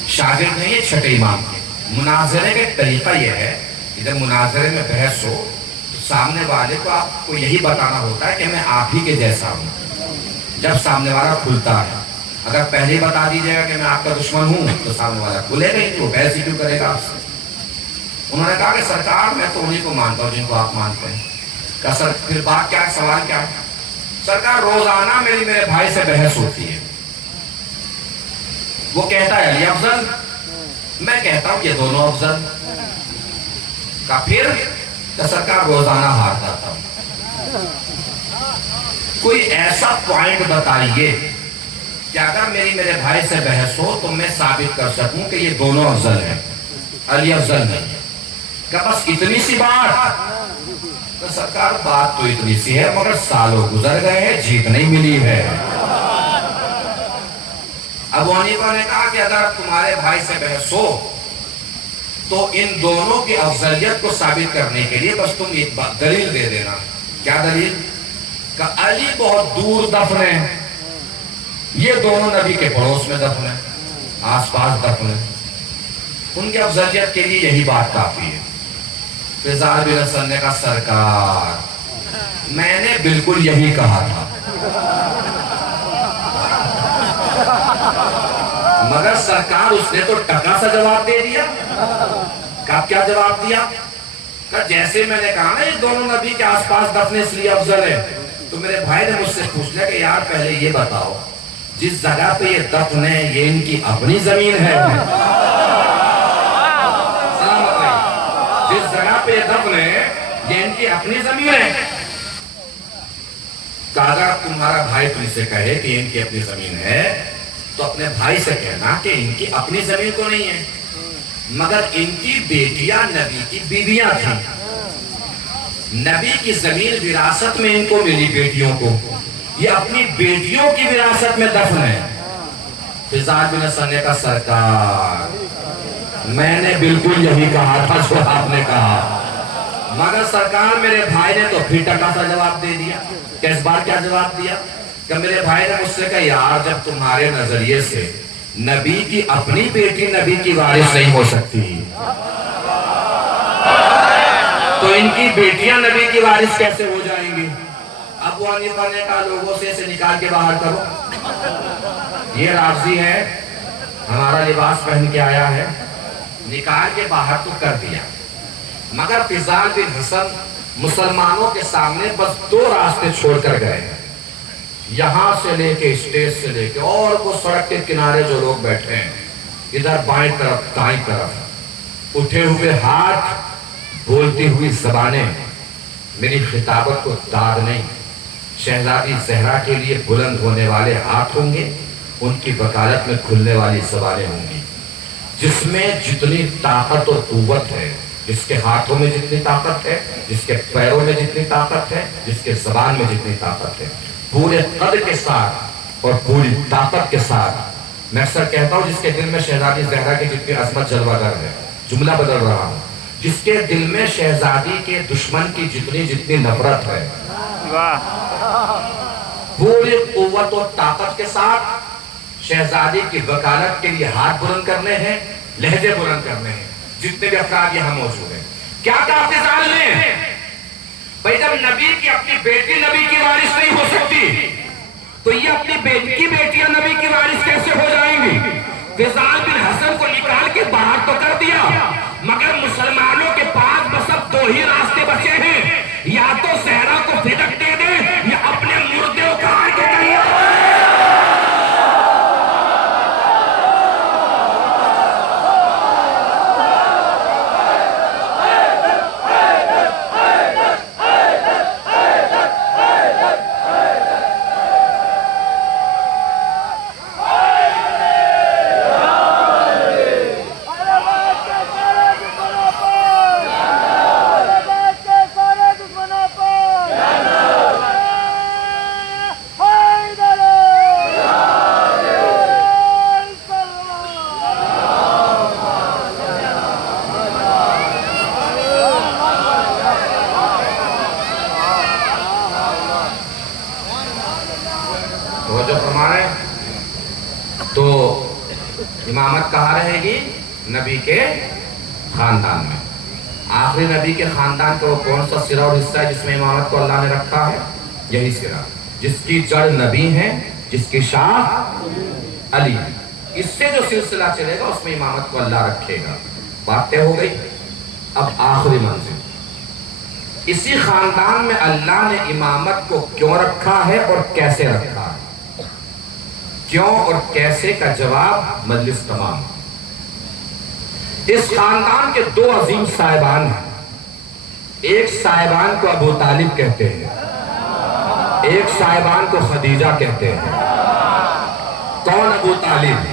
شاگرد نہیں یہ چھٹے امام کے. مناظرے کا طریقہ یہ ہے کہ جب مناظرے میں بحث ہو تو سامنے والے کو آپ کو یہی بتانا ہوتا ہے کہ میں آپ ہی کے جیسا ہوں. جب سامنے والا کھلتا ہے، اگر پہلے بتا دیجیے گا کہ میں آپ کا دشمن ہوں تو سامنے والا کھلے گا ہی نہیں، وہ بحث ہی کیوں کرے گا آپ سے. انہوں نے کہا کہ سرکار میں تو انہی کو مانتا ہوں جن کو آپ مانتے ہیں. کہ سر پھر بات کیا ہے، سوال کیا ہے؟ سرکار روزانہ میرے بھائی سے بحث ہوتی ہے. وہ کہتا ہے علی افضل، میں کہتا ہوں یہ دونوں افضل. کہ پھر؟ کہ سرکار روزانہ ہار جاتا ہوں. کوئی ایسا پوائنٹ بتائیے کہ اگر میرے بھائی سے بحث ہو تو میں ثابت کر سکوں کہ یہ دونوں افضل ہیں، علی افضل نہیں. کہ بس اتنی سی بات؟ تو سرکار بات تو اتنی سی ہے مگر سالوں گزر گئے ہیں جیت نہیں ملی ہے۔ ابو حنیفہ نے کہا کہ اگر تمہارے بھائی سے بحث ہو تو ان دونوں کی افضلیت کو ثابت کرنے کے لیے بس تم ایک بات دلیل دے دینا۔ کیا دلیل؟ کہ علی بہت دور دفن ہے، یہ دونوں نبی کے پڑوس میں دفن ہے، آس پاس دفن ہے، ان کی افضلیت کے لیے یہی بات کافی ہے۔ فضال بن حسن نے کہا سرکار میں نے بالکل یہی کہا تھا، مگر سرکار اس نے تو ٹکا سا جواب دے دیا۔ کہا کیا جواب دیا؟ کہا جیسے میں نے کہا نا یہ دونوں نبی کے آس پاس دفن اس لیے افضل ہے، تو میرے بھائی نے مجھ سے پوچھ لیا کہ یار پہلے یہ بتاؤ جس جگہ پہ یہ دفن ہے یہ ان کی اپنی زمین ہے؟ سلامت رہی، جس جگہ پہ یہ دفن ہے یہ ان کی اپنی زمین ہے؟ کہا اگر تمہارا بھائی تم سے کہے کہ ان کی اپنی زمین ہے تو اپنے بھائی سے کہنا کہ ان کی اپنی زمین تو نہیں ہے، مگر ان کی بیٹیاں نبی کی بیویاں تھیں، نبی کی زمین وراثت میں ان کو ملی بیٹیوں کو، یہ اپنی بیٹیوں کی وراثت میں دفن ہے۔ فضال بن حسن نے کہا سرکار میں نے بالکل یہی کہا تھا جو آپ نے کہا، مگر سرکار میرے بھائی نے تو پھر ٹکا سا جواب دے دیا۔ کہ اس بار کیا جواب دیا؟ کہ میرے بھائی نے مجھ سے کہا یار جب تمہارے نظریے سے نبی کی اپنی بیٹی نبی کی وارث نہیں ہو سکتی تو ان کی بیٹیاں نبی کی وارث کیسے ہو جائیں گی؟ ابو حنیفہ نے کہا لوگوں سے اسے نکال کے باہر کرو، یہ رافضی ہے، ہمارا لباس پہن کے آیا ہے، نکال کے باہر تو کر دیا، مگر فضال بن حسن مسلمانوں کے سامنے بس دو راستے چھوڑ کر گئے ہیں، یہاں سے لے کے اسٹیج سے لے کے اور وہ سڑک کے کنارے جو لوگ بیٹھے ہیں ادھر بائیں طرف دائیں طرف اٹھے ہوئے ہاتھ بولتی ہوئی زبانیں، میری خطابت کو داد نہیں، شہزادی زہرا کے لیے بلند ہونے والے ہاتھ ہوں گے، ان کی وکالت میں کھلنے والی زبانیں ہوں گی، جس میں جتنی طاقت اور قوت ہے، جس کے ہاتھوں میں جتنی طاقت ہے، جس کے پیروں میں جتنی طاقت ہے، جس کے زبان میں جتنی طاقت ہے، پورے قد کے ساتھ اور پوری طاقت کے ساتھ میں اکثر کہتا ہوں جس کے دل میں شہزادی زہرا کی جتنی عظمت جلوہ گر ہے، جملہ بدل رہا ہوں، جس کے دل میں شہزادی کے دشمن کی جتنی نفرت ہے، پوری قوت اور طاقت کے ساتھ شہزادی کی وکالت کے لیے ہاتھ بلند کرنے ہیں، لہجے بلند کرنے ہیں، جتنے بھی افراد یہاں موجود ہیں۔ کیا کہا فضال نے؟ بھئی جب نبی کی اپنی بیٹی نبی کی وارث نہیں ہو سکتی تو یہ اپنی بیٹی کی بیٹیاں نبی کی وارث کیسے ہو جائیں گی؟ فضال بن حسن کو نکال کے باہر تو کر دیا، مگر مسلمانوں کے پاس بس اب دو ہی راستے بچے ہیں، یا تو زہرا کو پھٹک دے دیں یا اپنے مردے اکھاڑ کے کہیں تو امامت کہاں رہے گی؟ نبی کے خاندان میں۔ آخری نبی کے خاندان کا وہ کون سا سرا اور حصہ ہے جس میں امامت کو اللہ نے رکھا ہے؟ یہی سرا، جس کی جڑ نبی ہے، جس کی شاخ علی ہے، اس سے جو سلسلہ چلے گا اس میں امامت کو اللہ رکھے گا۔ بات طے ہو گئی؟ اب آخری منزل، اسی خاندان میں اللہ نے امامت کو کیوں رکھا ہے اور کیسے رکھا ہے؟ کیوں اور کیسے کا جواب مجلس تمام۔ اس خاندان کے دو عظیم صاحبان ہیں، ایک صاحبان کو ابو طالب کہتے ہیں، ایک صاحبان کو خدیجہ کہتے ہیں۔ کون ابو طالب؟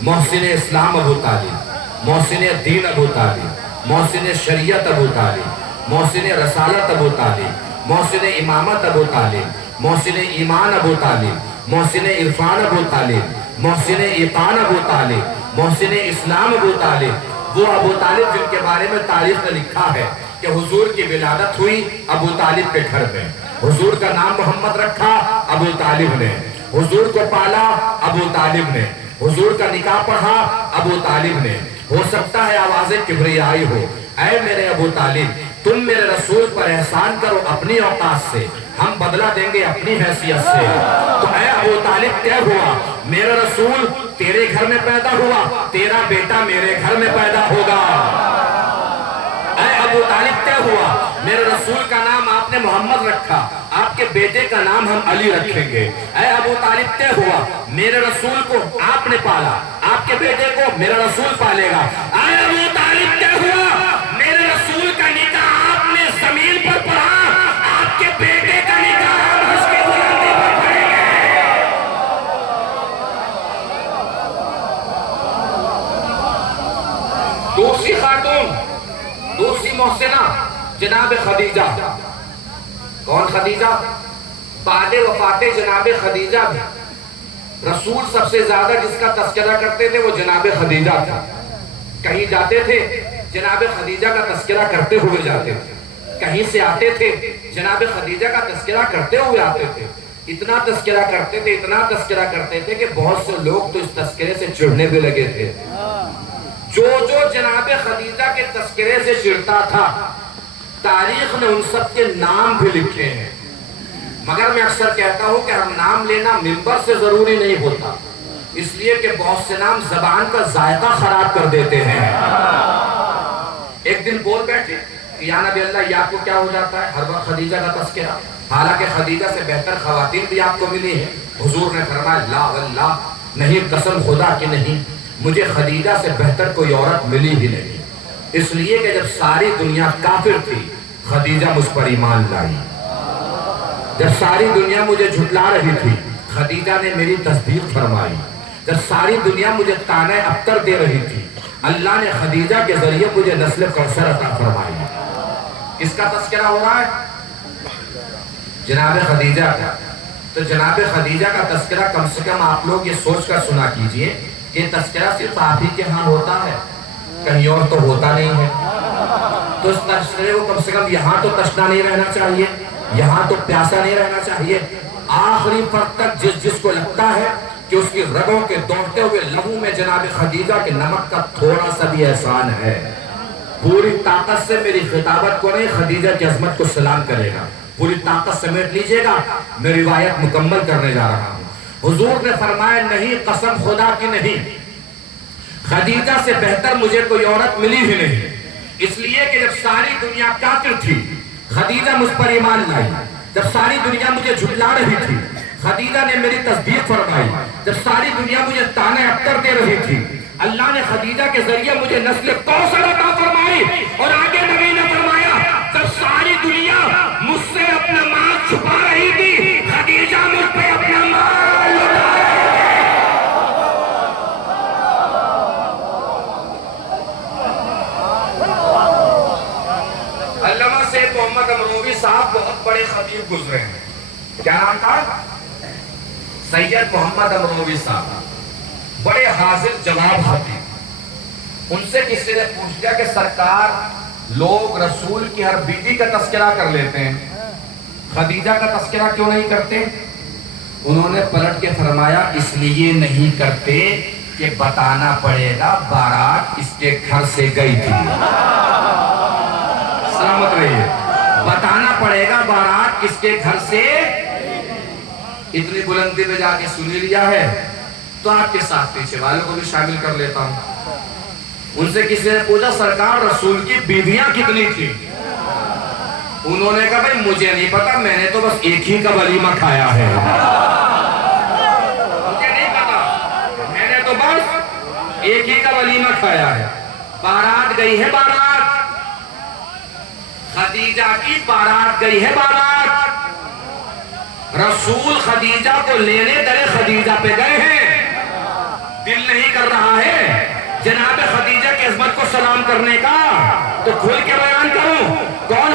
محسن اسلام ابو طالب، محسن دین ابو طالب، محسن شریعت ابو طالب، محسن رسالت ابو طالب، محسن امامت ابو طالب، محسن ایمان ابو طالب، محسن عرفان ابو طالب، محسن ایقان ابو طالب، محسن اسلام ابو طالب، وہ ابو طالب جن کے بارے میں تاریخ نے لکھا ہے کہ حضور کی ولادت ہوئی ابو طالب کے گھر میں، حضور کا نام محمد رکھا ابو طالب نے، حضور کو پالا ابو طالب نے، حضور کا نکاح پڑھا ابو طالب نے۔ ہو سکتا ہے آواز کبریائی ہو، اے میرے ابو طالب تم میرے رسول پر احسان کرو اپنی اوقات سے، ہم بدلہ دیں گے اپنی حیثیت سے۔ تو اے ابو طالب طے ہوا میرا رسول تیرے گھر میں پیدا ہوا، تیرا بیٹا میرے گھر میں پیدا ہوگا۔ اے ابو طالب طے ہوا میرے رسول کا نام آپ نے محمد رکھا، آپ کے بیٹے کا نام ہم علی رکھیں گے۔ اے ابو طالب طے ہوا میرے رسول کو آپ نے پالا، آپ کے بیٹے کو میرا رسول پالے گا۔ اے ابو طالب طے ہوا میرے رسول کا نکاح آپ نے زمین پر پڑھا، آپ کے بیٹے کا نکاح ہم عرش کی بلندی پر پڑھیں گے۔ دوسری خاتون، دوسری محسنہ جناب خدیجہ۔ کون خدیجہ؟ بعد وفات جناب خدیجہ بھی رسول سب سے زیادہ جس کا تذکرہ کرتے تھے وہ جناب خدیجہ تھا۔ کہیں جاتے تھے جناب خدیجہ کا تذکرہ کرتے ہوئے جاتے تھے، کہیں سے آتے تھے جناب خدیجہ کا تذکرہ کرتے ہوئے آتے تھے۔ اتنا تذکرہ کرتے تھے، اتنا تذکرہ کرتے تھے کہ بہت سے لوگ تو اس تذکرے سے چڑھنے بھی لگے تھے۔ جو جو جناب خدیجہ کے تذکرے سے چڑھتا تھا تاریخ نے ان سب کے نام بھی لکھے ہیں، مگر میں اکثر کہتا ہوں کہ ہم نام لینا منبر سے ضروری نہیں ہوتا، اس لیے کہ بہت سے نام زبان کا ذائقہ خراب کر دیتے ہیں۔ ایک دن بول بیٹھے یا نبی اللہ یہ آپ کو کیا ہو جاتا ہے ہر وقت خدیجہ کا تذکرہ، حالانکہ خدیجہ سے بہتر خواتین بھی آپ کو ملی ہیں۔ حضور نے فرمایا لا واللہ نہیں، قسم خدا کی نہیں، مجھے خدیجہ سے بہتر کوئی عورت ملی ہی نہیں، اس لیے کہ جب ساری دنیا کافر تھی خدیجہ مجھ پر ایمان لائی، جب ساری دنیا مجھے جھٹلا رہی تھی خدیجہ نے میری تصدیق فرمائی، جب ساری دنیا مجھے طعنہ ابتر دے رہی تھی اللہ نے خدیجہ کے ذریعے مجھے نسل کوثر عطا فرمائی۔ کس کا تذکرہ ہو رہا ہے؟ جناب خدیجہ کا۔ تو جناب خدیجہ کا تذکرہ کم سے کم آپ لوگ یہ سوچ کر سنا کیجئے کہ تذکرہ صرف آپ ہی کے ہاں ہوتا ہے، کہیں اور تو ہوتا نہیں ہے۔ تو اس تذکرے کو کم سے کم یہاں تو تشنا نہیں رہنا چاہیے، یہاں تو پیاسا نہیں رہنا چاہیے۔ آخری فرق تک جس کو لگتا ہے کہ اس کی رگوں کے دوڑتے ہوئے لہو میں جناب خدیجہ کے نمک کا تھوڑا سا بھی احسان ہے، پوری طاقت سے میری خطابت کو نہیں خدیجہ کی عظمت کو سلام کرے گا، پوری طاقت سمیٹ لیجئے گا، میں روایت مکمل کرنے جا رہا ہوں۔ حضور نے فرمایا نہیں، قسم خدا کی نہیں، خدیجہ سے بہتر مجھے کوئی عورت ملی ہی نہیں، اس لیے کہ جب ساری دنیا کافر تھی خدیجہ مجھ پر ایمان لائی، جب ساری دنیا مجھے جھٹلا رہی تھی خدیجہ نے میری تصدیق فرمائی، جب ساری دنیا مجھے طعنہ ابتر دے رہی تھی اللہ نے خدیجہ کے ذریعے مجھے نسل کوثر عطا فرمائی۔ اور آگے نبی نے فرمایا جب ساری دنیا مجھ سے اپنا مال چھپا رہی تھی خدیجہ مجھ پہ اپنا مال لٹا رہی تھی۔ علامہ سید محمد امروی صاحب بہت بڑے خطیب گزرے ہیں، کیا نام تھا؟ سید محمد امروی صاحب، بڑے حاضر جواب خطیب۔ ان سے کسی نے پوچھ لیا کہ سرکار لوگ رسول کی ہر بیٹی کا تذکرہ کر لیتے ہیں، خدیجہ کا تذکرہ کیوں نہیں کرتے؟ انہوں نے پلٹ کے فرمایا اس لیے نہیں کرتے کہ بتانا پڑے گا بارات اس کے گھر سے گئی تھی۔ سلامت رہیے، بتانا پڑے گا بارات کس کے گھر سے۔ اتنی بلندی میں جا کے سنی لیا ہے تو آپ کے ساتھ پیچھے والوں کو بھی شامل کر لیتا ہوں۔ ان سے کسی نے پوچھا سرکار رسول کی بیویاں کتنی تھی؟ انہوں نے کہا بھائی مجھے نہیں پتا، میں نے تو بس ایک ہی کا ولیمہ کھایا ہے، مجھے نہیں پتا، میں نے تو بس ایک ہی کا ولیمہ کھایا ہے۔ بارات گئی ہے، بارات خدیجہ کی بارات گئی ہے، بارات رسول خدیجہ کو لینے در خدیجہ پہ گئے ہیں، دل نہیں کر رہا ہے جناب خدیجہ کی عظمت کو سلام کرنے کا، تو کھل کے بیان کروں کون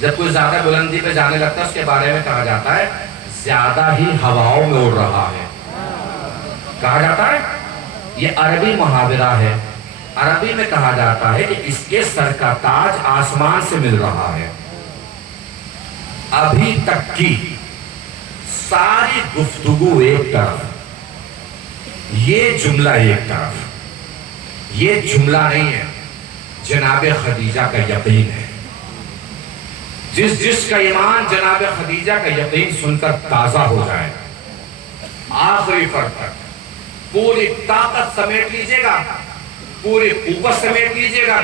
جب کوئی زیادہ بلندی پہ جانے لگتا ہے اس کے بارے میں کہا جاتا ہے زیادہ ہی ہواؤں میں اڑ رہا ہے. کہا جاتا ہے یہ عربی محاورہ ہے. عربی میں کہا جاتا ہے کہ اس کے سر کا تاج آسمان سے مل رہا ہے. ابھی تک کی ساری گفتگو ایک طرف, یہ جملہ ایک طرف. یہ جملہ نہیں ہے, جناب خدیجہ کا یقین ہے. جس کا ایمان جناب خدیجہ کا یقین سن کر تازہ ہو جائے, آخری فرق تک پوری طاقت سمیٹ لیجئے گا, پوری قوت سمیٹ لیجئے گا,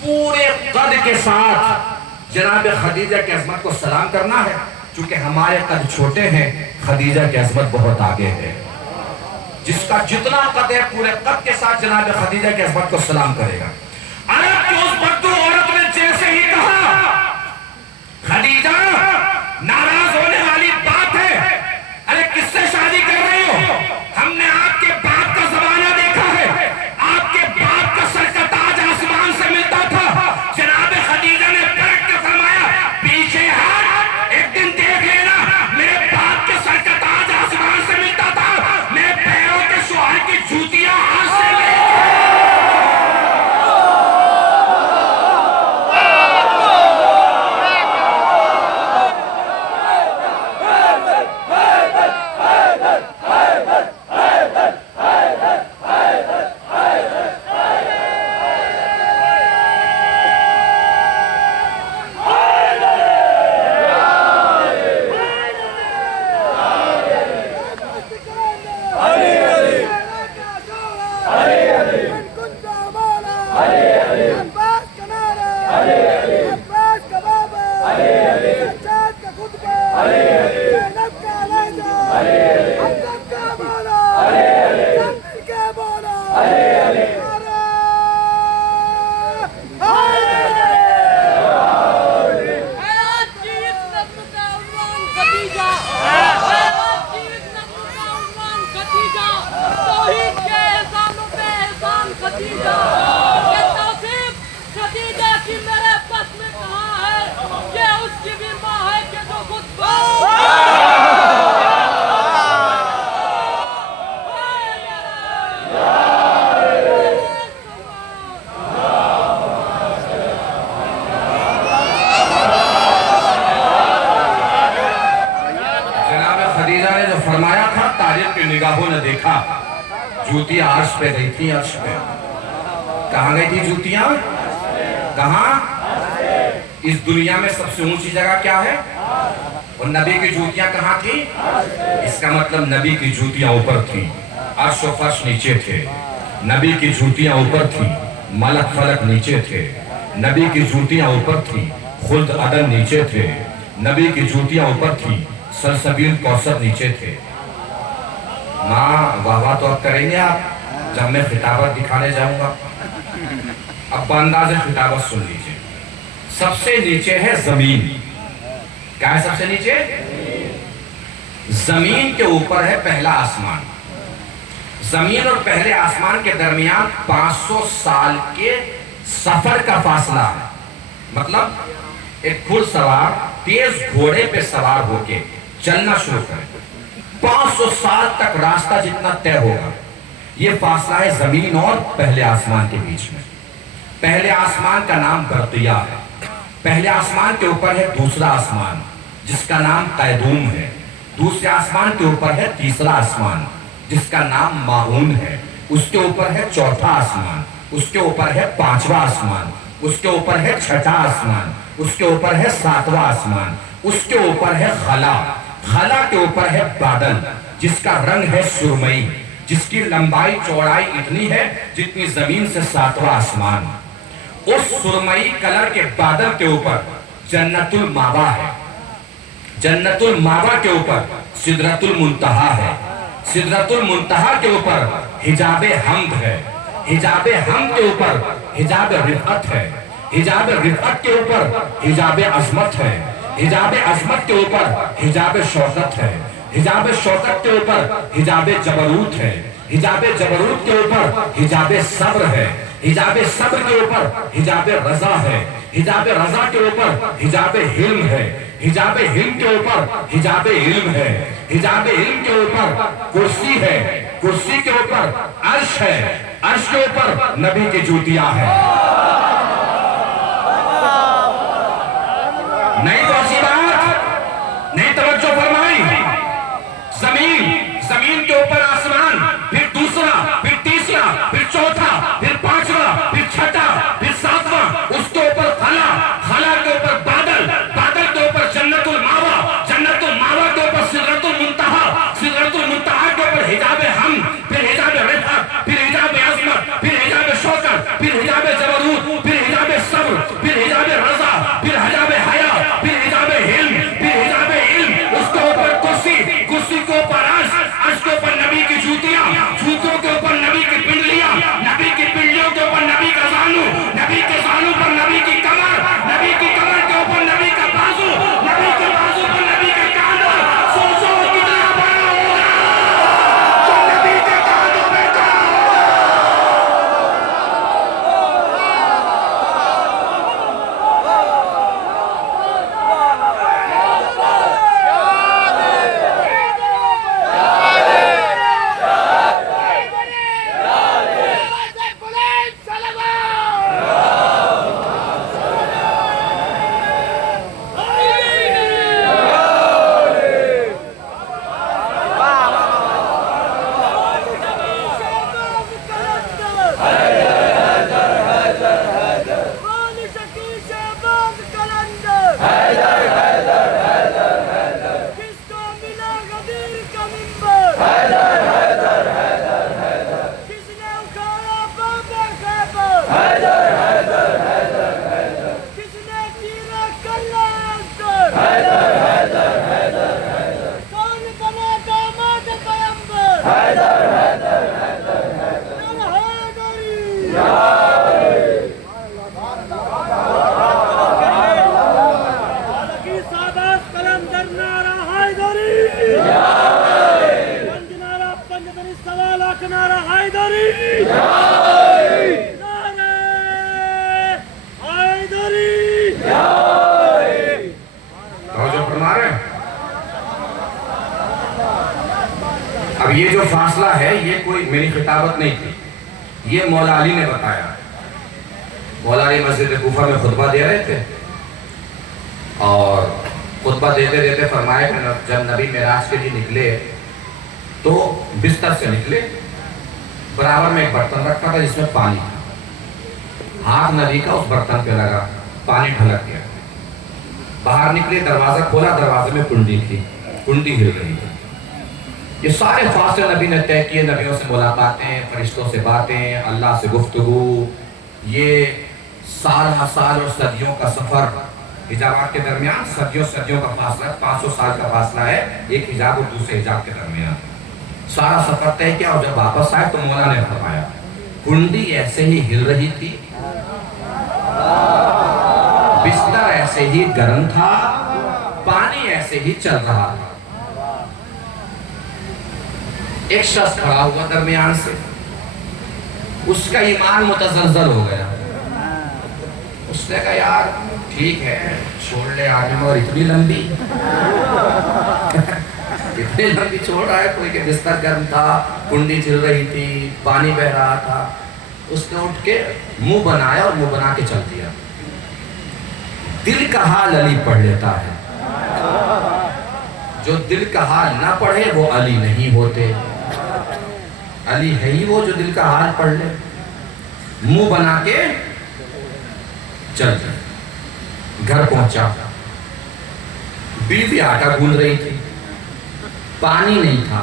پورے قد کے ساتھ جناب خدیجہ کی عظمت کو سلام کرنا ہے. چونکہ ہمارے قد چھوٹے ہیں, خدیجہ کی عظمت بہت آگے ہے. جس کا جتنا قد ہے پورے قد کے ساتھ جناب خدیجہ کی عظمت کو سلام کرے گا. عرب کی اس بدو عورت نے جیسے ہی کہا خدیجہ ناراض ہونے والی بات ہے, ارے کس سے شادی کر رہے ہو؟ ہم نے آپ کے باپ کا زمانہ دیکھا ہے, آپ کے باپ کا سر کا تاج آسمان سے ملتا تھا. جناب خدیجہ نے پلٹ کے فرمایا پیچھے ہٹ, ایک دن دیکھ لینا میرے باپ کے سر کا تاج آسمان سے ملتا تھا, میرے پیروں کے شوہر کی جوتیاں ہاتھ سے لے. نگاہوں نے دیکھا جوتیاں عرش پہ گئی تھی. عرش پہ کہاں گئی تھی جوتیاں؟ کہاں؟ اس دنیا میں سب سے اونچی جگہ کیا ہے؟ اور نبی کی جوتیاں کہاں تھی؟ اس کا مطلب نبی کی جوتیاں اوپر تھی, عرش و فرش نیچے تھے. نبی کی جوتیاں اوپر تھی, ملک فلک نیچے تھے. نبی کی جوتیاں اوپر تھی, خلد عدن نیچے تھے. نبی کی جوتیاں اوپر تھی, سلسبیل کوثر نیچے تھے. واہ واہ تو اب کریں گے آپ جب میں خطابت دکھانے جاؤں گا. اب بانداز خطابت سن لیجئے. سب سے نیچے ہے زمین. کیا ہے سب سے نیچے؟ زمین کے اوپر ہے پہلا آسمان. زمین اور پہلے آسمان کے درمیان 500 سال کے سفر کا فاصلہ ہے. مطلب ایک گھڑ سوار تیز گھوڑے پہ سوار ہو کے چلنا شروع کرے, 500 سال تک راستہ جتنا طے ہوگا, یہ فاصلہ ہے زمین اور پہلے آسمان کے بیچ میں. پہلے آسمان کا نام برقیہ ہے. پہلے آسمان کے اوپر ہے دوسرا آسمان جس کا نام قیدوم ہے. دوسرے آسمان کے اوپر ہے تیسرا آسمان جس کا نام ماعون ہے. اس کے اوپر ہے چوتھا آسمان, اس کے اوپر ہے پانچواں آسمان, اس کے اوپر ہے چھٹا آسمان, اس کے اوپر ہے ساتواں آسمان, اس کے اوپر ہے خلا. خلا کے اوپر ہے بادل جس کا رنگ ہے سرمئی, جس کی لمبائی چوڑائی اتنی ہے جتنی زمین سے ساتواں آسمان. اس سرمئی کلر کے بادل کے اوپر جنت الماوا ہے. جنت الماوا کے اوپر سدرت المنتہا ہے. سدرت المنتہا کے اوپر حجاب حمد ہے. حجاب حمد کے اوپر حجاب رفعت ہے. حجاب رفعت کے اوپر حجاب عظمت ہے. حجاب عظمت کے اوپر حجاب شوکت ہے. حجاب شوکت کے اوپر حجاب جبروت ہے. حجاب جبروت کے اوپر حجاب صبر ہے. حجاب صبر کے اوپر حجاب رضا ہے، حجاب رضا کے اوپر حجاب حلم ہے، حجاب حلم کے اوپر حجاب علم ہے، حجاب علم کے اوپر کرسی ہے، کرسی کے اوپر عرش ہے، عرش کے اوپر نبی کی جوتیاں ہیں۔ نہیں پہنچی بات؟ نہیں توجہ فرمائی؟ زمین کے اوپر آسمان، پھر دوسرا، پھر تیسرا، پھر چوتھا، پھر پانچواں، پھر چھٹا، پھر ساتواں، اس کے اوپر خلا، خلا کے اوپر بادل، بادل کے اوپر جنت الماوا، جنت الماوا کے اوپر سدرۃ المنتہا، سدرۃ المنتہا کے اوپر حجاب حمد، پھر حجاب رفعت، پھر حجاب عظمت، پھر حجاب شوکت، پھر حجاب جبروت، پھر حجاب صبر، پھر حجاب رضا، پھر حجاب حیا، پھر حجاب علم، پھر حجاب علم، اس کے اوپر کرسی، کرسی کے اوپر عرش، عرش کے اوپر نبی کی جوتیاں، جوتوں کے اوپر نبی کی پنڈلیاں، نبی کی پنڈلیوں کے اوپر نبی کا زانو، نبی کے زانو پر نبی کی کمر، نبی کی کمر کے اوپر نبی کا بازو، نبی کے بازو پر نبی کا کاندھا۔ سوچو کتنا بڑا ہوگا جو نبی کے کاندھوں پہ کھڑا اب یہ جو فاصلہ ہے یہ کوئی میری خطابت نہیں تھی، یہ مولا علی نے بتایا۔ مولا علی مسجد کوفہ میں خطبہ دے رہے تھے اور خطبہ دیتے دیتے فرمایا کہ جب نبی معراج کے لیے نکلے تو بستر سے نکلے، برابر میں ایک برتن رکھا تھا جس میں پانی تھا، ہاتھ نبی کا اس برتن پہ لگا، پانی ڈھلک گیا، باہر نکلے، دروازہ کھولا، دروازے میں کنڈی تھی، کنڈی ہل رہی تھی۔ یہ سارے فاصلے نبی نے طے کیے، نبیوں سے ملاقاتیں، فرشتوں سے باتیں، اللہ سے گفتگو، یہ سال ہر سال اور صدیوں کا سفر، حجابات کے درمیان صدیوں کا فاصلہ، 500 سال کا فاصلہ ہے ایک حجاب اور دوسرے حجاب کے درمیان، سارا سفر طے کیا۔ اور جب واپس آئے تو مولا نے فرمایا کنڈی ایسے ہی ہل رہی تھی، بستر ایسے ہی گرم تھا، پانی ایسے ہی چل رہا تھا۔ ایک شخص کھڑا ہوا درمیان سے، اس کا ایمان متزلزل ہو گیا، اس نے کہا یار ٹھیک ہے چھوڑ لے آگے، اور اتنی لمبی اتنی لمبی چھوڑ رہا ہے کوئی، کہ بستر گرم تھا، کنڈی چل رہی تھی، پانی بہ رہا تھا۔ اس نے اٹھ کے منہ بنایا اور منہ بنا کے چل دیا۔ دل کا حال علی پڑھ لیتا ہے، جو دل کا حال نہ پڑھے وہ علی نہیں ہوتے۔ علی ہے ہی وہ جو دل کا حال پڑھ لے۔ منہ بنا کے چل گیا، گھر پہنچا، بیوی آٹا گوندھ رہی تھی، پانی نہیں تھا،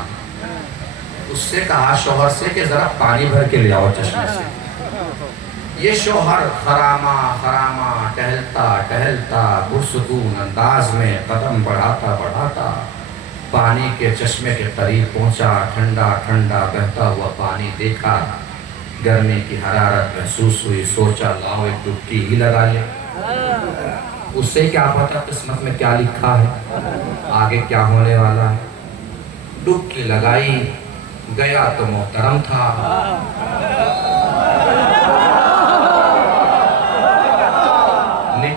اس سے کہا شوہر سے کہ ذرا پانی بھر کے لے آؤ چشمے سے۔ یہ شوہر خرامہ ٹہلتا پرسکون انداز میں قدم بڑھاتا پانی کے چشمے کے قریب پہنچا، ٹھنڈا بہتا ہوا پانی دیکھا، گرمی کی حرارت محسوس ہوئی، سوچا لاؤ ایک ڈبکی ہی لگا لے۔ اس سے کیا پتا قسمت میں کیا لکھا ہے، آگے کیا ہونے والا ہے۔ ڈبکی لگائی، گیا تو محترم تھا،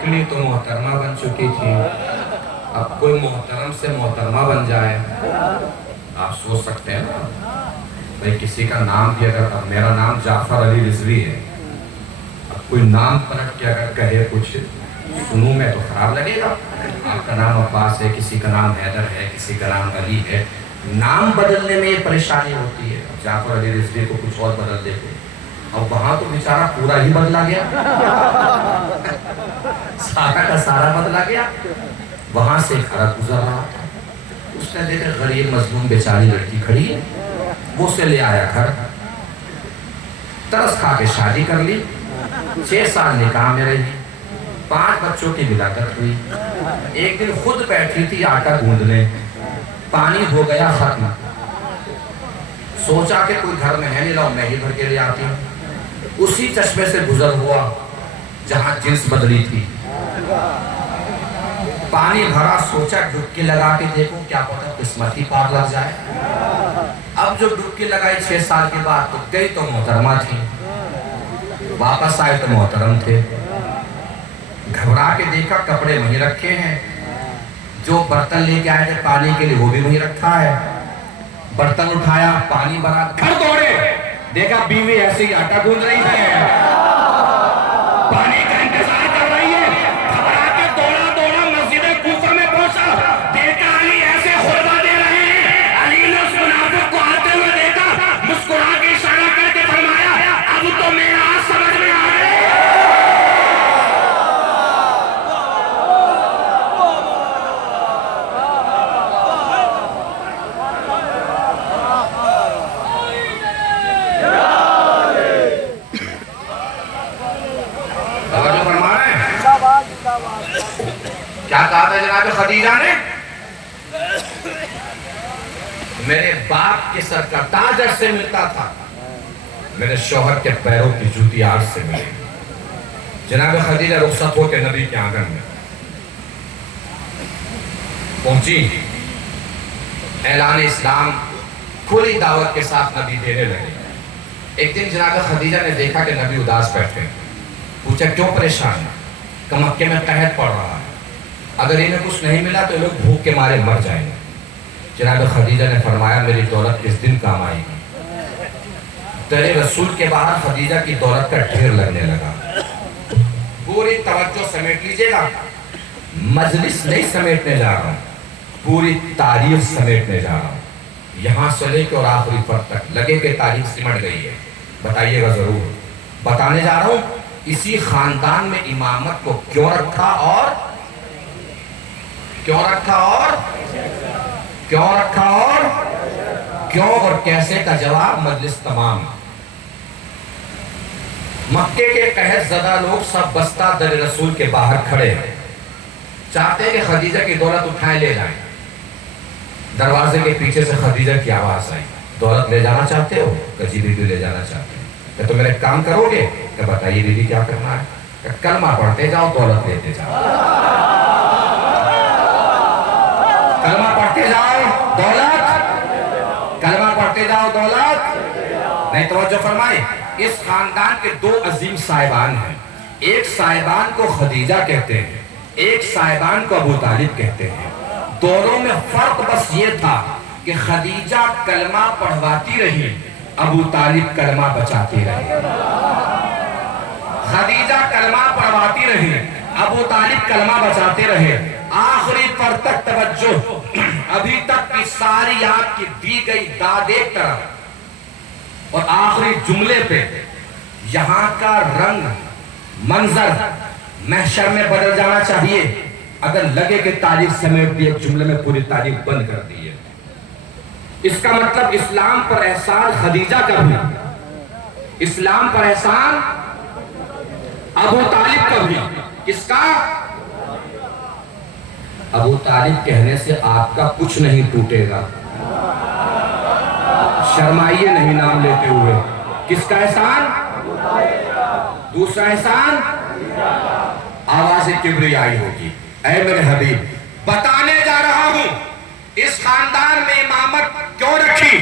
نکلی تو محترمہ بن چکی تھی، اب کوئی محترم سے محترمہ بن جائے۔ آپ سوچ سکتے ہیں نا بھئی کسی کا نام بھی اگر، اب میرا نام جعفر علی رضوی ہے، اب کوئی نام پلٹ کے اگر کہے کچھ سنوں میں تو خراب لگے گا۔ آپ کا نام عباس ہے، کسی کا نام حیدر ہے، کسی کا نام علی ہے، نام بدلنے میں یہ پریشانی ہوتی ہے۔ جعفر علی رضوی کو کچھ اور بدل دیتے، اور وہاں تو بیچارہ پورا ہی بدلا گیا، سارا کا سارا بدلا گیا۔ وہاں سے ایک عرب گزر رہا تھا، اس نے دیکھا غریب مظلوم بیچاری لڑکی کھڑی ہے، وہ اسے لے آیا گھر، ترس کھا کے شادی کر لی، 6 سال نکاح میں رہی، 5 بچوں کی ولادت ہوئی۔ ایک دن خود بیٹھی تھی آٹا گوندنے، پانی ہو گیا ختم، سوچا کہ کوئی گھر میں ہے نہیں، لاؤ میں ہی بھر کے لے آتی ہوں۔ اسی چشمے سے گزر ہوا جہاں جنس بدلی تھی، پانی بھرا، سوچا ڈبکی لگا کے دیکھوں کیا پتہ قسمت ہی پار لگ جائے۔ اب جو ڈبکی لگائی 6 سال کے بعد تو گئی تو محترمہ تھی، واپس آئے تو محترم تھے۔ گھبرا کے دیکھا کپڑے وہیں رکھے ہیں، جو برتن لے کے آئے تھے پانی کے لیے وہ بھی وہیں رکھا ہے۔ برتن اٹھایا، پانی بھرا، گھر دوڑے، دیکھا بیوی ایسے ہی آٹا گوندھ رہی ہے، پانی کا انتظار کر رہی ہے۔ گھبرا کے دوڑا مسجد کوفہ میں پہنچا، دیکھا علی ایسے خطبہ دے رہے ہیں۔ علی نے اس منافق کو آتے ہوئے دیکھا، مسکرا کے اشارہ کر کے فرمایا اب تو میرا سمجھ میں آ گیا۔ کیا کہا تھا جناب خدیجہ نے؟ میرے باپ کے سر کا تاج عرش سے ملتا تھا، میرے شوہر کے پیروں کی جوتی عرش سے ملی۔ جناب خدیجہ رخصت ہو کے نبی کے آنگن میں پہنچی، اعلان اسلام کھلی دعوت کے ساتھ نبی دینے لگے۔ ایک دن جناب خدیجہ نے دیکھا کہ نبی اداس بیٹھے، پوچھا کیوں پریشان ہے؟ کہ مکے میں قحط پڑ رہا ہے، اگر انہیں کچھ نہیں ملا تو لوگ بھوک کے مارے مر جائیں گے۔ جناب خدیجہ نے فرمایا میری دولت کس دن کام آئے گی؟ تیرے رسول کے باہر خدیجہ کی دولت کا ڈھیر لگنے لگا۔ پوری توجہ سمیٹ لیجئے گا، مجلس نہیں سمیٹنے جا رہا ہوں، پوری تاریخ سمیٹنے جا رہا ہوں، یہاں سے لے کے اور آخری فرد تک لگے کہ تاریخ سمٹ گئی ہے۔ بتائیے گا ضرور، بتانے جا رہا ہوں اسی خاندان میں امامت کو کیوں رکھا اور کیوں رکھا اور کیوں رکھا اور کیوں اور کیسے کا جواب مجلس تمام۔ مکے کے قحط زدہ لوگ سب بستہ در رسول کے باہر کھڑے ہیں، چاہتے ہیں کہ خدیجہ کی دولت اٹھائیں لے جائیں۔ دروازے کے پیچھے سے خدیجہ کی آواز آئی، دولت لے جانا چاہتے ہو؟ کہ جی بیوی لے جانا چاہتے ہیں۔ کہ تم میرے کام کرو گے؟ کہ بتائیے بیوی کیا کرنا ہے؟ کہ کلمہ پڑھتے جاؤ دولت لیتے جاؤ، کلمہ پڑھتے جاؤ دولت، کلمہ پڑھتے جاؤ دولت۔ نہیں توجہ فرمائے، اس خاندان کے 2 عظیم صاحبان ہیں، ایک صاحبان کو خدیجہ کہتے ہیں، ایک صاحبان کو ابو طالب کہتے ہیں۔ دونوں میں فرق بس یہ تھا کہ خدیجہ کلمہ پڑھواتی رہی، ابو طالب کلمہ بچاتی رہی۔ خدیجہ کلمہ پڑھواتی رہی، ابو طالب کلمہ بچاتے رہے۔ آخری پر تک توجہ، ابھی تک کی ساری آپ کی دی گئی داد ایک طرف، اور آخری جملے پہ یہاں کا رنگ منظر محشر میں بدل جانا چاہیے اگر لگے کہ تاریخ سمیٹ دی، ایک جملے میں پوری تاریخ بند کر دی ہے۔ اس کا مطلب اسلام پر احسان خدیجہ کا بھی، اسلام پر احسان ابو طالب کا بھی۔ کس کا؟ ابو طالب کہنے سے آپ کا کچھ نہیں ٹوٹے گا، شرمائیے نہیں نام لیتے ہوئے۔ کس کا احسان؟ دوسرا احسان آواز کبریائی ہوگی۔ اے میرے حبیب، بتانے جا رہا ہوں اس خاندان میں امامت کیوں رکھی،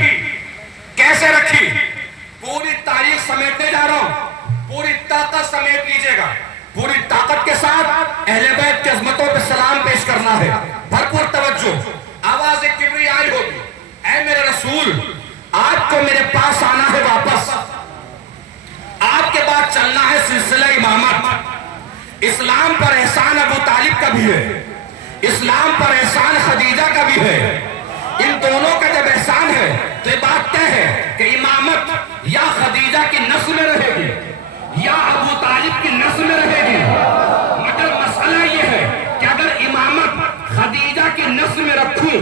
کیسے رکھی، پوری تاریخ سمیٹنے جا رہا ہوں، پوری طاقت سمیٹ لیجئے گا، پوری طاقت کے ساتھ اہل بیت کی عظمتوں پہ سلام پیش کرنا ہے. بھرپور توجہ, آواز کبریائی ہوگی. اے میرے رسول, آپ کو میرے پاس آنا ہے واپس, آپ کے بعد چلنا ہے سلسلہ امامت. اسلام پر احسان ابو طالب کا بھی ہے, اسلام پر احسان خدیجہ کا بھی ہے. ان دونوں کا جب احسان ہے تو یہ بات طے ہے کہ امامت یا خدیجہ کی نسل میں رہے گی یا ابو طالب کی نسل میں رہے گی. مگر مسئلہ یہ ہے کہ اگر امامت خدیجہ کی نسل میں رکھوں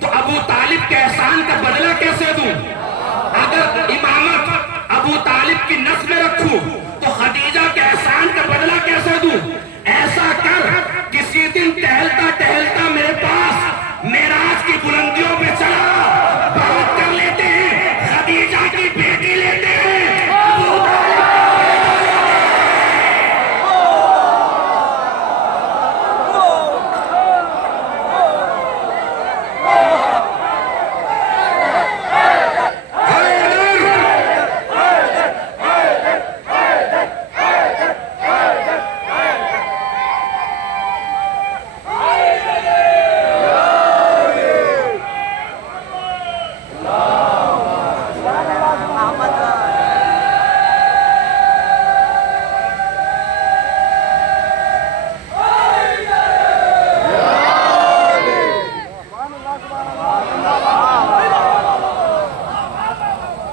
تو ابو طالب کے احسان کا بدلہ کیسے دوں؟ اگر امامت ابو طالب کی نسل میں رکھوں تو خدیجہ کے احسان کا بدلہ کیسے دوں؟ ایسا کر کسی دن ٹہلتا ٹہلتا میرے پاس معراج کی بلندیوں پہ چلا, بات کر لیتے ہیں, خدیجہ کی بیٹی لیتے ہیں, ابو طالب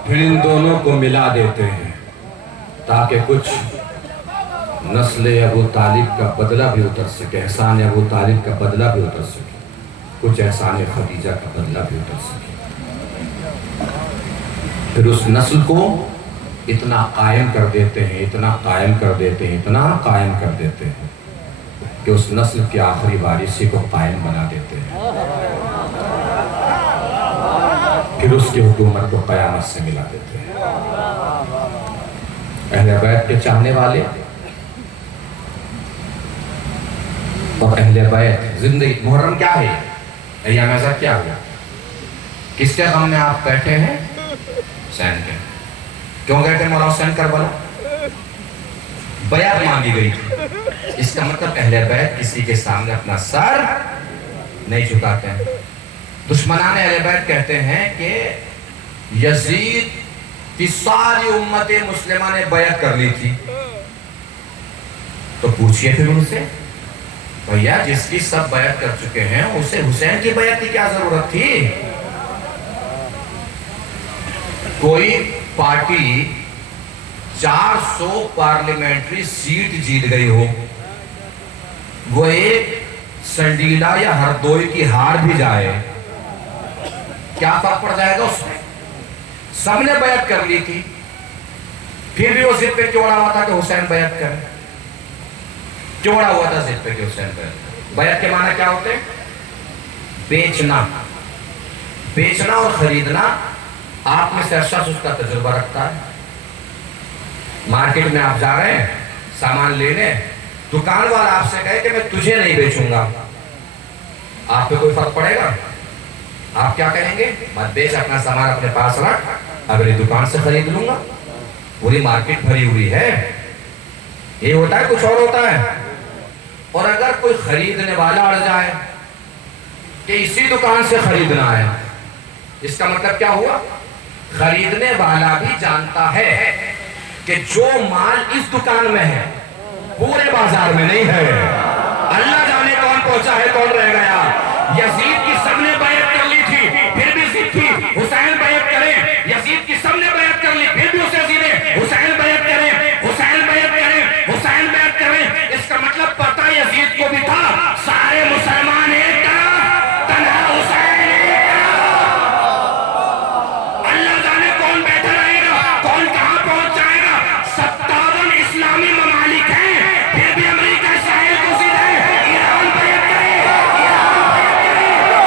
پھر ان دونوں کو ملا دیتے ہیں تاکہ کچھ نسل ابو طالب کا بدلہ بھی اتر سکے, احسان ابو طالب کا بدلہ بھی اتر سکے, کچھ احسان خدیجہ کا بدلہ بھی اتر سکے. پھر اس نسل کو اتنا قائم کر دیتے ہیں, اتنا قائم کر دیتے ہیں, اتنا قائم کر دیتے ہیں کہ اس نسل کی آخری وارثی کو قائم بنا دیتے ہیں. پھر اس کی حکومت کو قیامت سے ملا دیتے ہیں. اہل بیت کے چاہنے والے اور اہل بیت زندگی. محرم کیا ہے, ایام ازہر کیا ہوا, کس کے غم میں آپ بیٹھے ہیں؟ حسین کے. کیوں گئے تھے مولا حسین کربلا؟ بیعت مانگی گئی تھی. اس کا مطلب اہل بیت کسی کے سامنے اپنا سر نہیں جھکاتے ہیں. دشمنان اہل بیت کہتے ہیں کہ یزید کی ساری امت مسلمہ نے بیعت کر لی تھی. تو پوچھئے پھر ان سے, بھیا جس کی سب بیعت کر چکے ہیں اسے حسین کی بیعت کی کیا ضرورت تھی؟ کوئی پارٹی 400 پارلیمنٹری سیٹ جیت گئی ہو, وہ ایک سنڈیلا یا ہردوئی کی ہار بھی جائے, کیا فرق پڑ جائے گا اس میں؟ سب نے بیعت کر لی تھی, پھر بھی وہ ضد پہ کیوں اڑا ہوا تھا کہ حسین بیعت کرے؟ کیوں اڑا ہوا تھا ضد پہ کہ حسین بیعت کرے؟ بیعت کے معنی کیا ہوتے ہیں؟ بیچنا. بیچنا اور خریدنا. آپ میں سے ہر شخص اس کا تجربہ رکھتا ہے. مارکیٹ میں آپ جا رہے ہیں سامان لینے, دکان والا آپ سے کہے کہ میں تجھے نہیں بیچوں گا, آپ پہ کوئی فرق پڑے گا؟ آپ کیا کہیں گے؟ مت بیچ, اپنا سامان اپنے پاس رکھ, اگلی دکان سے خرید لوں گا. پوری مارکیٹ بھری ہوئی ہے. یہ ہوتا ہے, کچھ اور ہوتا ہے. اور اگر کوئی خریدنے والا اڑ جائے کہ اسی دکان سے خریدنا ہے, اس کا مطلب کیا ہوا؟ خریدنے والا بھی جانتا ہے کہ جو مال اس دکان میں ہے پورے بازار میں نہیں ہے. اللہ جانے کون پہنچا ہے کون رہ گیا. یزید کی سب نے بیعت کر لی تھی, پھر بھی ضد تھی حسین بیعت کریں. یزید کی سب نے بیعت کر لی, پھر بھی اسے ضد ہے حسین بیعت کریں, حسین بیعت کریں, حسین بیعت کریں. اس کا مطلب پتہ یزید کو بھی تھا سارے مسلمان ایک طرف, تنہا حسین ایک طرف. اللہ جانے کون بیٹھا رہے گا, کون کہاں پہنچ جائے گا. 57 اسلامی ممالک ہیں, پھر بھی امریکہ اسرائیل کو ضد ہے. ایران بیعت کرے, ایران بیعت کرے.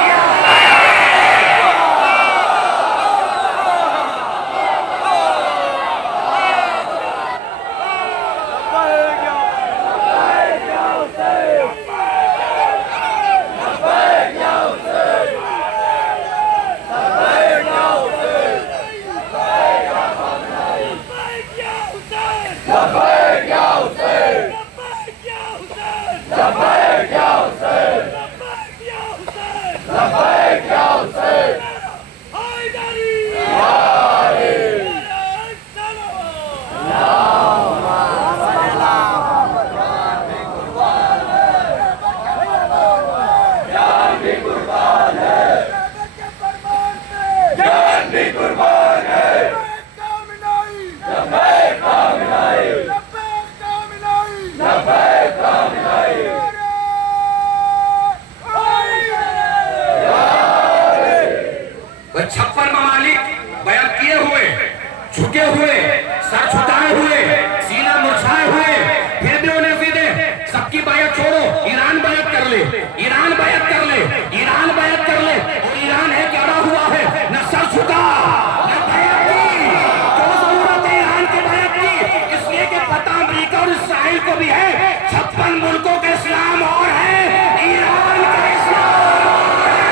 وہ 56 ممالک بیعت کیے ہوئے، جھکے ہوئے، سر جھکائے ہوئے، سینہ مرجھائے ہوئے، پھر بھی انہیں سیدھے سب کی بیعت چھوڑو، ایران بیعت کر لے، ایران بیعت کر لے، ایران بیعت کر لے، اور ایران ہے کہ اڑا ہوا ہے، نہ سر جھکا نہ بیعت کی۔ کیوں ضرورت ہے ایران کی بیعت کی؟ اس لیے کہ پتہ امریکہ اور اسرائیل کو بھی ہے 56 ملکوں کا اسلام اور ہے، ایران کا اسلام اور ہے۔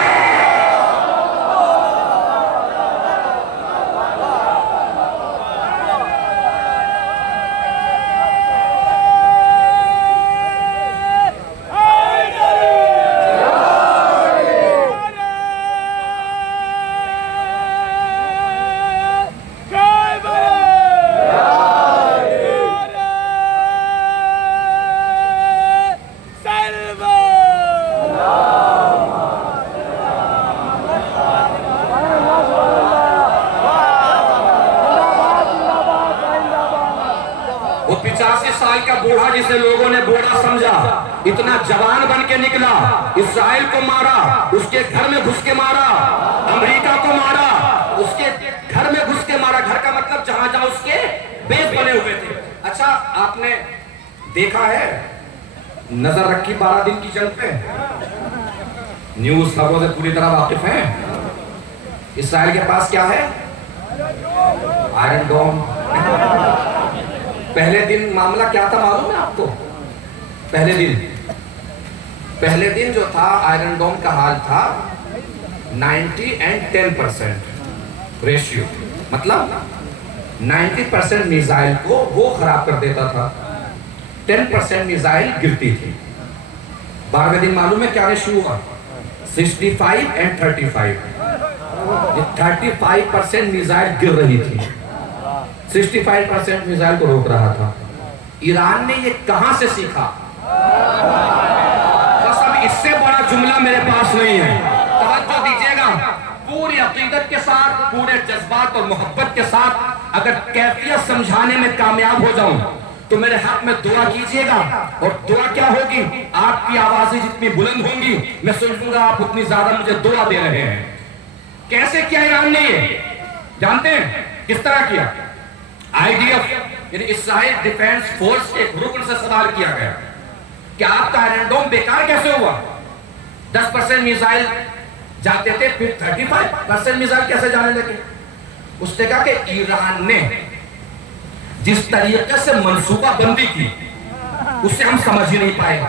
وہ 85 سال کا بوڑھا جسے لوگوں نے بوڑھا سمجھا، اتنا جوان بن کے نکلا، اسرائیل کو مارا، اس کے گھر میں گھس کے مارا، امریکہ کو مارا، اس کے گھر میں گھس کے مارا، گھر کا مطلب جہاں جہاں اس کے بیس بنے ہوئے تھے۔ اچھا آپ نے دیکھا ہے، نظر رکھی 12 دن کی جنگ پہ، نیوز خبروں سے پوری طرح واقف ہیں۔ اسرائیل کے پاس کیا ہے؟ Iron Dome. پہلے دن معاملہ کیا تھا معلوم ہے آپ کو؟ پہلے دن جو تھا آئرن ڈوم کا حال تھا 90 and 10% ریشیو، مطلب 90% میزائل کو وہ خراب کر دیتا تھا، 10% میزائل گرتی تھی۔ 12ویں دن معلوم ہے کیا ریشیو ہوا؟ 65 and 35، 35% میزائل گر رہی تھی، 65% میزائل کو روک رہا تھا۔ ایران نے یہ کہاں سے سیکھا؟ قسم اس سے بڑا جملہ میرے پاس نہیں ہے، توجہ دیجئے گا، پوری عقیدت کے ساتھ، پورے جذبات اور محبت کے ساتھ اگر کیفیت سمجھانے میں کامیاب ہو جاؤں تو میرے حق میں دعا کیجئے گا، اور دعا کیا ہوگی؟ آپ کی آوازیں جتنی بلند ہوں گی میں سمجھوں گا آپ اتنی زیادہ مجھے دعا دے رہے ہیں۔ کیسے کیا ایران نے یہ؟ جانتے ہیں کس طرح کیا؟ IDF یعنی اسرائیل ڈیفینس فورس کے ایک رکن سے سوال کیا گیا کہ آپ کا آئرن ڈوم بیکار کیسے ہوا؟ 10% میزائل جاتے تھے، پھر 35% میزائل کیسے جانے لگے؟ اس نے کہا کہ ایران نے جس طریقے سے منصوبہ بندی کی اسے ہم سمجھ ہی نہیں پائے۔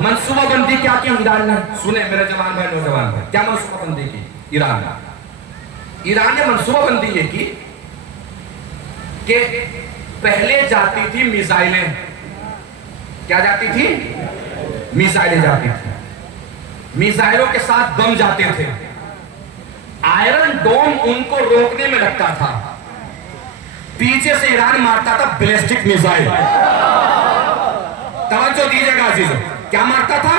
منصوبہ بندی کیا کی ایران نے؟ سنیں میرے جوان بھائی، نوجوان بھائی، کیا منصوبہ بندی کی ایران نے منصوبہ بندی یہ کی کہ پہلے جاتی تھی میزائلیں، کیا جاتی تھی؟ میزائلیں جاتی تھی، میزائلوں کے ساتھ بم جاتے تھے، آئرن ڈوم ان کو روکنے میں لگتا تھا، پیچھے سے ایران مارتا تھا بیلسٹک میزائل۔ توجہ دیجئے گا عزیزو، کیا مارتا تھا؟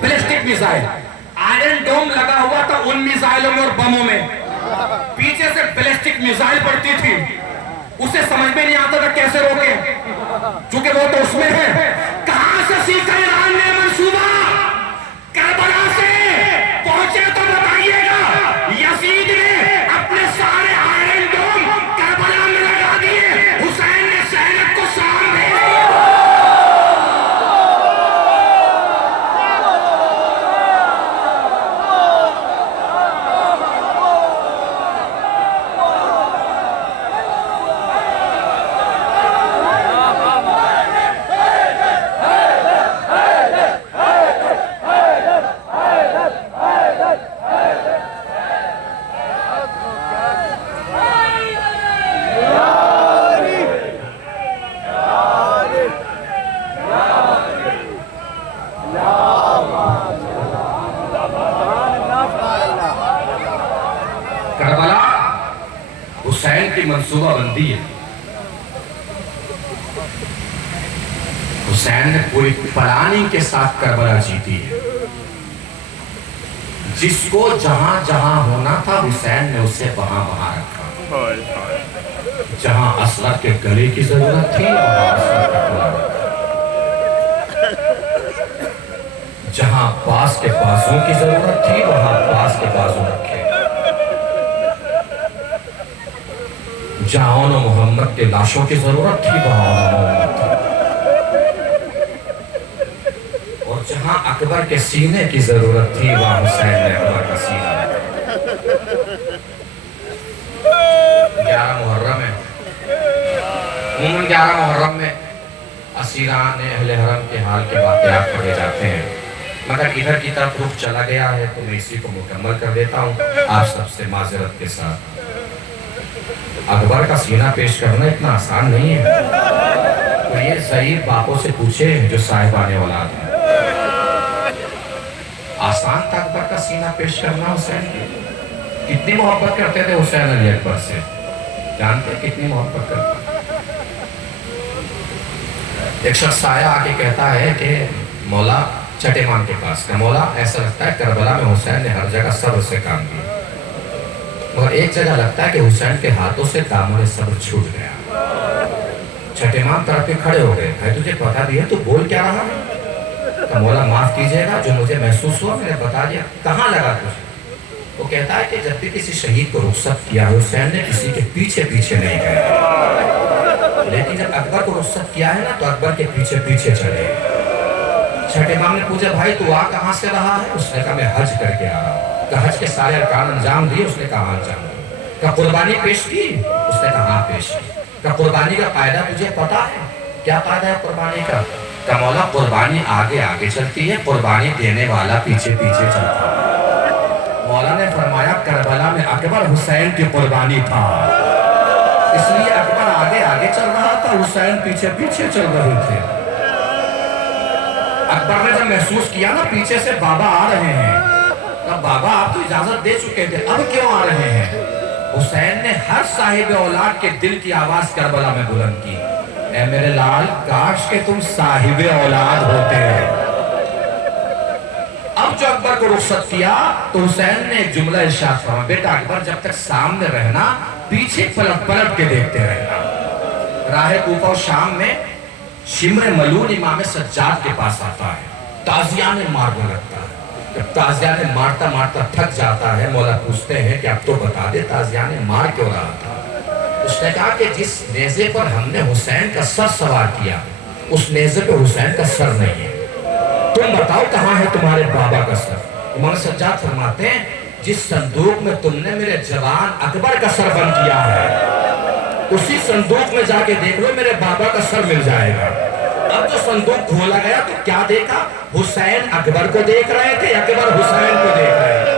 Ballistic missile. آئرن ڈوم لگا ہوا تھا ان میزائلوں میں اور بموں میں، پیچھے سے بیلسٹک میزائل پڑتی تھی، اسے سمجھ میں نہیں آتا تھا کیسے روکے، چونکہ وہ تو اس میں ہے۔ کہاں سے سیکھا ایران نے منصوبہ؟ کربلا سے پہنچے تو بتائیے گا۔ یزید نے اپنے سارے آئرن ڈوم کربلا میں لگا دیے، حسین نے سینک کو شام بھیج دیا۔ کربلا حسین کی منصوبہ بندی ہے۔ حسین نے پوری پلاننگ کے ساتھ کربلا جیتی ہے۔ جس کو جہاں جہاں ہونا تھا حسین نے اسے وہاں وہاں رکھا۔ جہاں اسلحہ کے گلے کی ضرورت تھی وہاں اسلحہ کا گلا رکھا۔ جہاں باز کے بازوں کی ضرورت تھی وہاں باز کے بازوں رکھے۔ جہاں محمد کے لاشوں کی ضرورت تھی وہاں محمد تھا، اور جہاں اکبر کے سینے کی ضرورت تھی وہاں حسین نے اکبر کا سینہ۔ 11 محرم ہے، عموماً 11 محرم میں اسیران اہل حرم کے حال کے واقعات پڑھے جاتے ہیں، مگر ادھر کی طرف رخ چلا گیا ہے تو میں اسی کو مکمل کر دیتا ہوں آپ سب سے معذرت کے ساتھ۔ اکبر کا سینہ پیش کرنا اتنا آسان نہیں ہے، تو یہ ضعیف باپوں سے پوچھے جو صاحبان اولاد ہیں، آسان تھا اکبر کا سینہ پیش کرنا حسین کی؟ کتنی محبت کرتے تھے حسین علی اکبر سے، جانتے ہیں کتنی محبت کرتے؟ ایک شخص آیا آ کے کہتا ہے کہ مولا چھٹے مان کے پاس کہ مولا ایسا لگتا ہے کربلا میں حسین نے ہر جگہ صبر سے کام کیا، مگر ایک جگہ لگتا ہے کہ حسین کے ہاتھوں سے کاموں نے صبر چھوٹ گیا۔ چھٹے مان طرف کے کھڑے ہو گئے، بھائی تجھے پتا بھی ہے تو بول کیا رہا ہے؟ کہ مولا معاف کیجئے گا، جو مجھے محسوس ہوا میں نے بتا دیا۔ کہاں لگا تجھے؟ وہ کہتا ہے کہ جب بھی کسی شہید کو رخصت کیا حسین نے کسی کے پیچھے پیچھے نہیں گئے، لیکن جب اکبر کو رخصت کیا ہے نا تو اکبر کے پیچھے پیچھے چلے۔ چھٹے امام نے پوچھا بھائی تو آ کہاں سے رہا ہے؟ اس نے کہا میں حج کر کے آ رہا ہوں۔ کہ حج کے سارے ارکان انجام دیے؟ اس نے کہا انجام دیے۔ کہ قربانی پیش کی؟ اس نے کہا ہاں پیش کی۔ کہ قربانی کا قاعدہ تجھے پتا ہے؟ کیا قاعدہ ہے قربانی کا؟ کہ مولا قربانی آگے آگے چلتی ہے، قربانی دینے والا پیچھے پیچھے چلتا ہے۔ مولا نے فرمایا کربلا میں اکبر حسین کی قربانی تھا، اس لیے اکبر آگے آگے چل رہا تھا، حسین پیچھے پیچھے چل رہے تھے۔ اکبر نے جب محسوس کیا نا پیچھے سے بابا آ رہے ہیں، تب بابا آپ تو اجازت دے چکے تھے، اب کیوں آ رہے ہیں؟ حسین نے ہر صاحب اولاد کے دل کی آواز کربلا میں بلند کی، اے میرے لال کاش کہ تم صاحب اولاد ہوتے۔ اب جو اکبر کو رخصت کیا تو حسین نے ایک جملہ ارشاد فرمایا، بیٹا اکبر جب تک سامنے رہنا پیچھے پلٹ پلٹ کے دیکھتے رہنا۔ راہ کوفہ و شام میں شمر ملون امام سجاد کے پاس آتا ہے، تازیانے مارنے لگتا ہے۔ جب تازیانے مارتا مارتا تھک جاتا ہے مولا پوچھتے ہیں کہ اب تو بتا دے تازیانے مار کیوں رہا تھا؟ اس نے کہا کہ جس نیزے پر ہم نے حسین کا سر سوار کیا اس نیزے پہ حسین کا سر نہیں ہے، تم بتاؤ کہاں ہے تمہارے بابا کا سر؟ امام سجاد فرماتے ہیں جس صندوق میں تم نے میرے جوان اکبر کا سر بند کیا ہے اسی صندوق میں جا کے دیکھ لو میرے بابا کا سر مل جائے گا۔ اب جو صندوق کھولا گیا تو کیا دیکھا؟ حسین اکبر کو دیکھ رہے تھے، اکبر حسین کو دیکھ رہے تھے۔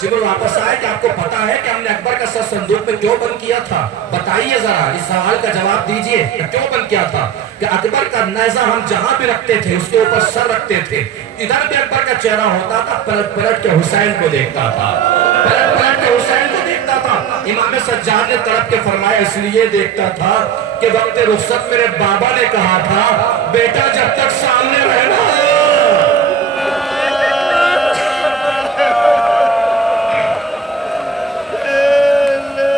شمر واپس آئے کہ آپ کو پتا ہے کہ ہم نے اکبر کا سر صندوق میں کیوں بند کیا تھا؟ بتائیے ذرا، اس سوال کا جواب دیجئے کہ کیوں بند کیا تھا؟ کہ اکبر کا نیزہ ہم جہاں بھی رکھتے تھے اس کے اوپر سر رکھتے تھے، ادھر بھی اکبر کا چہرہ ہوتا تھا، پلٹ پلٹ کے حسین کو دیکھتا تھا، پلٹ پلٹ کے حسین کو دیکھتا تھا۔ امام سجاد نے تڑپ کے فرمایا اس لیے دیکھتا تھا کہ وقت رخصت میرے بابا نے کہا تھا بیٹا جب تک سامنے رہنا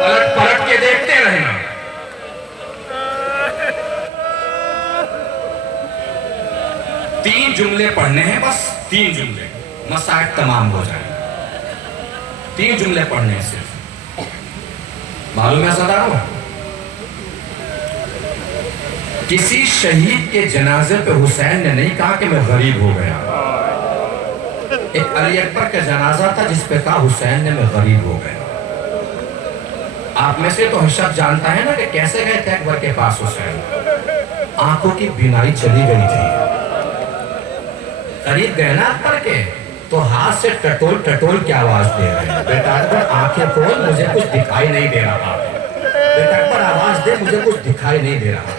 پلٹ پلٹ کے دیکھتے رہنا۔ تین جملے پڑھنے ہیں، بس 3 جملے، مسائل تمام ہو جائیں۔ 3 جملے پڑھنے ہیں صرف، معلوم ہے صداروں؟ کسی شہید کے جنازے پہ حسین نے نہیں کہا کہ میں غریب ہو گیا۔ ایک علی اکبر کا جنازہ تھا جس پہ کہا حسین نے میں غریب ہو گیا۔ آپ میں سے تو ہر شخص جانتا ہے نا کہ کیسے گئے تھے اکبر کے پاس حسین؟ آنکھوں کی بینائی چلی گئی تھی، قریب گئے نا اکبر کے تو ہاتھ سے ٹٹول ٹٹول کی آواز دے رہے ہیں، بیٹا اکبر آنکھیں کھول مجھے کچھ دکھائی نہیں دے رہا، بیٹا اکبر آواز دے مجھے کچھ دکھائی نہیں دے رہا۔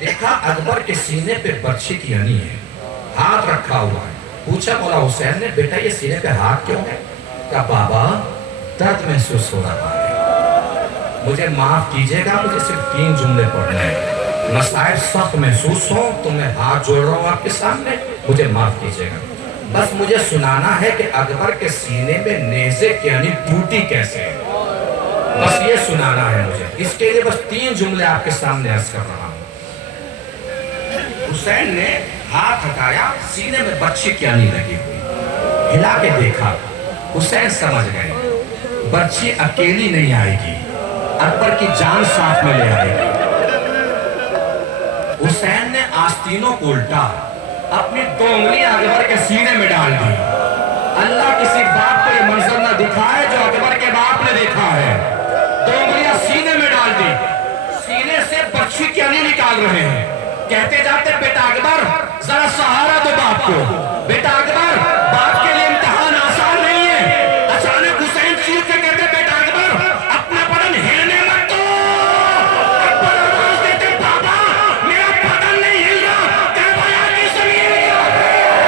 دیکھا اکبر کے سینے پہ برچھی کی انی ہے، ہاتھ رکھا ہوا ہے۔ پوچھا مولا حسین نے بیٹا یہ سینے پہ ہاتھ کیوں ہے؟ کہا بابا درد محسوس ہو رہا ہے، مجھے معاف کیجئے گا، مجھے صرف 3 جملے پڑھنے ہیں، مسائل سخت محسوس ہوں تو میں ہاتھ جوڑ رہا ہوں آپ کے سامنے، مجھے معاف کیجئے گا، بس مجھے سنانا ہے کہ اکبر کے سینے میں نیزے کی انی ٹوٹی کیسے ہے، بس یہ سنانا ہے مجھے، اس کے لیے بس 3 جملے آپ کے سامنے عرض کر رہا ہوں۔ حسین نے ہاتھ ہٹایا، سینے میں برچھی کی انی لگی ہوئی، ہلا کے دیکھا، حسین سمجھ گئے برچھی اکیلی نہیں آئے گی، اکبر کی جان ساتھ میں لے آئے. حسین نے آستینوں کو الٹا اپنی 2 انگلیاں اکبر کے سینے میں ڈال دی. اللہ کسی باپ کو یہ منظر نہ دکھائے جو اکبر کے باپ نے دیکھا ہے. 2 انگلیاں سینے میں ڈال دی. سینے سے بچی کی انگلی نکال رہے ہیں. کہتے جاتے بیٹا اکبر ذرا سہارا دو باپ کو. بیٹا اکبر باپ کے لیے امتحان آسان نہیں ہے. اچانک حسین چیخ کے کہتے بیٹا اکبر اپنا بدن ہلنے مت دو. اکبر آواز دیتے بابا میرا بدن نہیں ہل رہا. کربلا کی زمین ہل رہی ہے.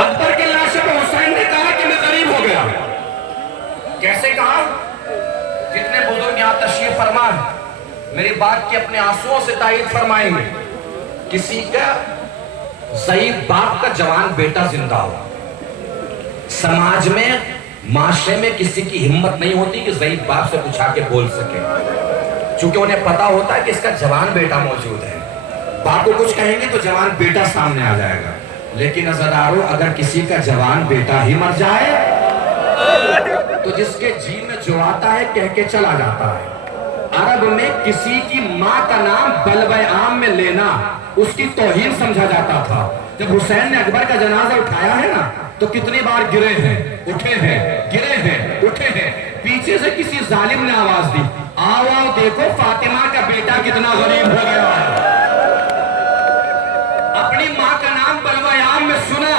اکبر کے لاشے پہ حسین نے کہا کہ میں غریب ہو گیا. کیسے کہا؟ جتنے بزرگ یہاں تشریف فرما میری بات کی اپنے آنسوؤں سے تائید فرمائیں گے. کسی کا ضعیف باپ کا جوان بیٹا زندہ ہو, سماج میں معاشرے میں کسی کی ہمت نہیں ہوتی کہ ضعیف باپ سے کچھ آ کے بول سکے, چونکہ انہیں پتا ہوتا ہے کہ اس کا جوان بیٹا موجود ہے. باپ کو کچھ کہیں گے تو جوان بیٹا سامنے آ جائے گا. لیکن عزیزارو اگر کسی کا جوان بیٹا ہی مر جائے تو جس کے جی میں جو آتا ہے کہہ کے چلا جاتا ہے. عرب میں کسی کی ماں کا نام بلوہ عام میں لینا اس کی توہین سمجھا جاتا تھا. جب حسین نے اکبر کا جنازہ اٹھایا ہے نا تو کتنی بار گرے ہیں اٹھے ہیں, گرے ہیں اٹھے ہیں. پیچھے سے کسی ظالم نے آواز دی آؤ آؤ دیکھو فاطمہ کا بیٹا کتنا غریب ہو گیا ہے. اپنی ماں کا نام بلوہ عام میں سنا,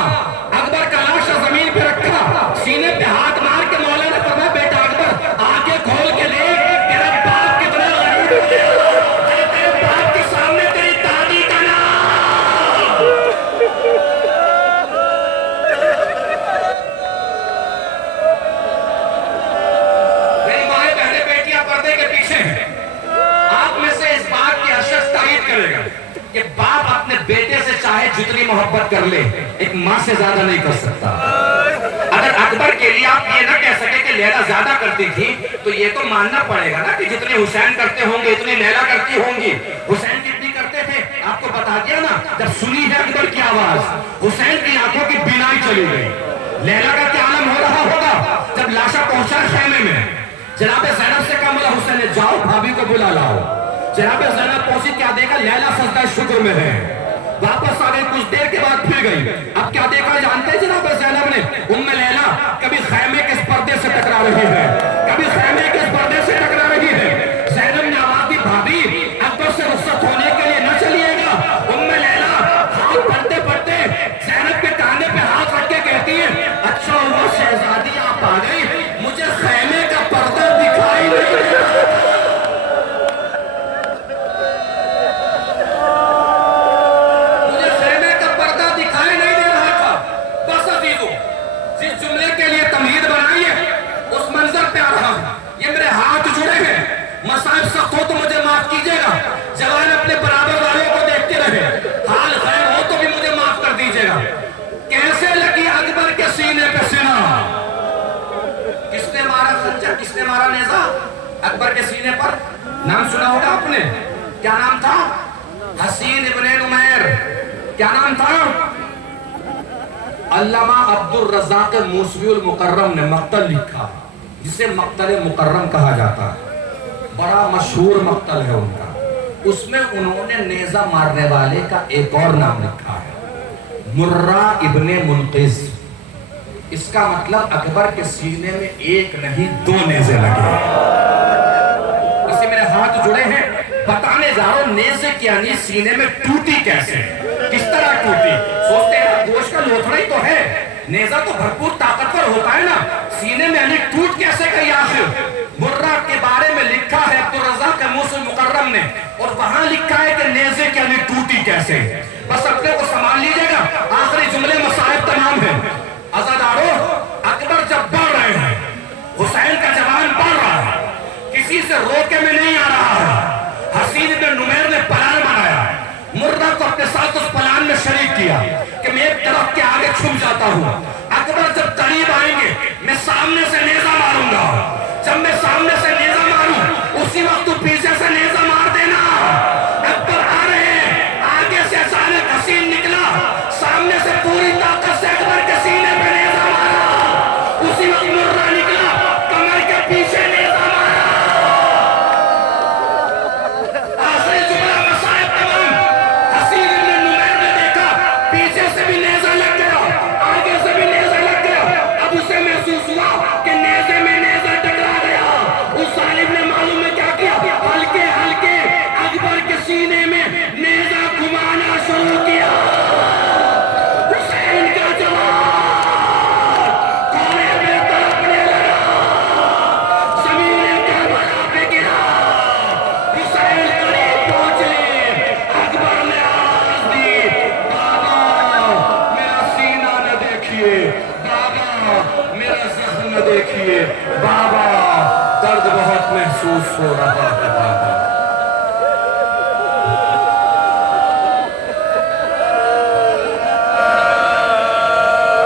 اکبر کا لاشا زمین پہ رکھا, سینے پہ ہاتھ مار کے مولا نے فرمایا بیٹا اکبر آنکھیں کھول کے دیکھ تیرا باپ کتنا غریب ہو گیا ہے. تیرے باپ کے سامنے تیری دادی کا نام. میری مائیں بہنیں بیٹیاں پردے کے پیچھے ہیں. آپ میں سے اس بات کی اشد تائید کرے گا کہ باپ اپنے بیٹے سے چاہے جتنی محبت کر لے ایک ماں سے زیادہ نہیں کر سکتا. اگر اکبر کے لیے آپ یہ نہ کہہ سکے کہ لیلا زیادہ کرتی تھی تو یہ تو ماننا پڑے گا نا کہ جتنی حسین کرتے ہوں گے اتنی لیلا کرتی ہوں گی. حسین کتنی کرتے تھے آپ کو بتا دیا نا. جب سنی ہے اکبر کی آواز حسین کی آنکھوں کی بینائی چلی گئی. لیلا کا کیا عالم ہو رہا ہوگا جب لاشا پہنچا خیمے میں. جناب زینب سے کہا مولا حسین نے جاؤ بھابھی کو بلا لاؤ. جناب زینب پہنچی, کیا دیکھا لیلا سجدہ شکر میں ہے. واپس آ گئی, کچھ دیر کے بعد پھر گئی. اب کیا دیکھا جانتے ہیں جناب زینب نے؟ ام لیلا کبھی خیمے کے اس پردے سے ٹکرا رہی ہے, کبھی خیمے کے اس پردے سے ٹکرا رہی ہے. زینب نے آواز دی بھابھی اکبر سے رخصت ہونے کے لیے نہ چلیے گا. ام لیلا ہاتھ پڑھتے پڑھتے زینب کے کاندھے پہ ہاتھ رکھ کے کہتی ہے اچھا ہوا شہزادی آپ آ گئی, مجھے خیمے کا پردہ دکھائی نہیں دے رہا. مسائب سخت ہو تو مجھے معاف کیجئے گا, جوان اپنے برابر والوں کو دیکھتے رہے, حال خیر ہو تو بھی مجھے معاف کر دیجئے گا. کیسے لگی اکبر کے سینے پہ سینہ؟ کس نے مارا خنجر, کس نے مارا نیزہ اکبر کے سینے پر؟ نام سنا ہوگا آپ نے, کیا نام تھا؟ حسین ابن نمیر. کیا نام تھا؟ علامہ عبد الرزاق موسوی المکرم نے مقتل لکھا جسے مقتل مکرم کہا جاتا ہے. بڑا مشہور مقتل ہے ان کا. اس میں انہوں نے نیزہ مارنے والے کا ایک اور نام لکھا ہے مرہ ابن منقذ. اس کا مطلب اکبر کے سینے میں ایک نہیں 2 نیزے لگے. اسے میرے ہاتھ جڑے ہیں, بتانے جا رہا ہوں نیزے کی یعنی سینے میں ٹوٹی کیسے, کس طرح ٹوٹی. سوچتے ہیں گوشت کا لوتھڑا ہی تو ہے, نیزہ تو بھرپور طاقتور ہوتا ہے نا, سینے میں یعنی ٹوٹ کیسے گئی آخر. مرہ کے بارے میں لکھا ہے عبد الرزاق موسوی مکرم نے, اور وہاں لکھا ہے کہ نیزے کی یعنی ٹوٹی کیسے. بس اپنے کو سنبھال لیجئے گا, آخری جملے مصائب تمام ہیں. عزادارو اکبر جب بڑھ رہے ہیں, حسین کا جوان بڑھ رہا ہے, کسی سے روکے میں نہیں آ رہا ہے. حسین بن نمیر نے پلان بنایا, مرہ کو اپنے ساتھ اس پلان میں شریک کیا کہ میں ایک طرف کے آگے چھپ جاتا ہوں, اکبر جب قریب آئیں گے میں سامنے سے نیزہ ماروں گا, جب میں سامنے سے نیزہ ماروں اسی وقت تو پیچھے سے نیزہ مار دینا. اکبر ہو رہا ہے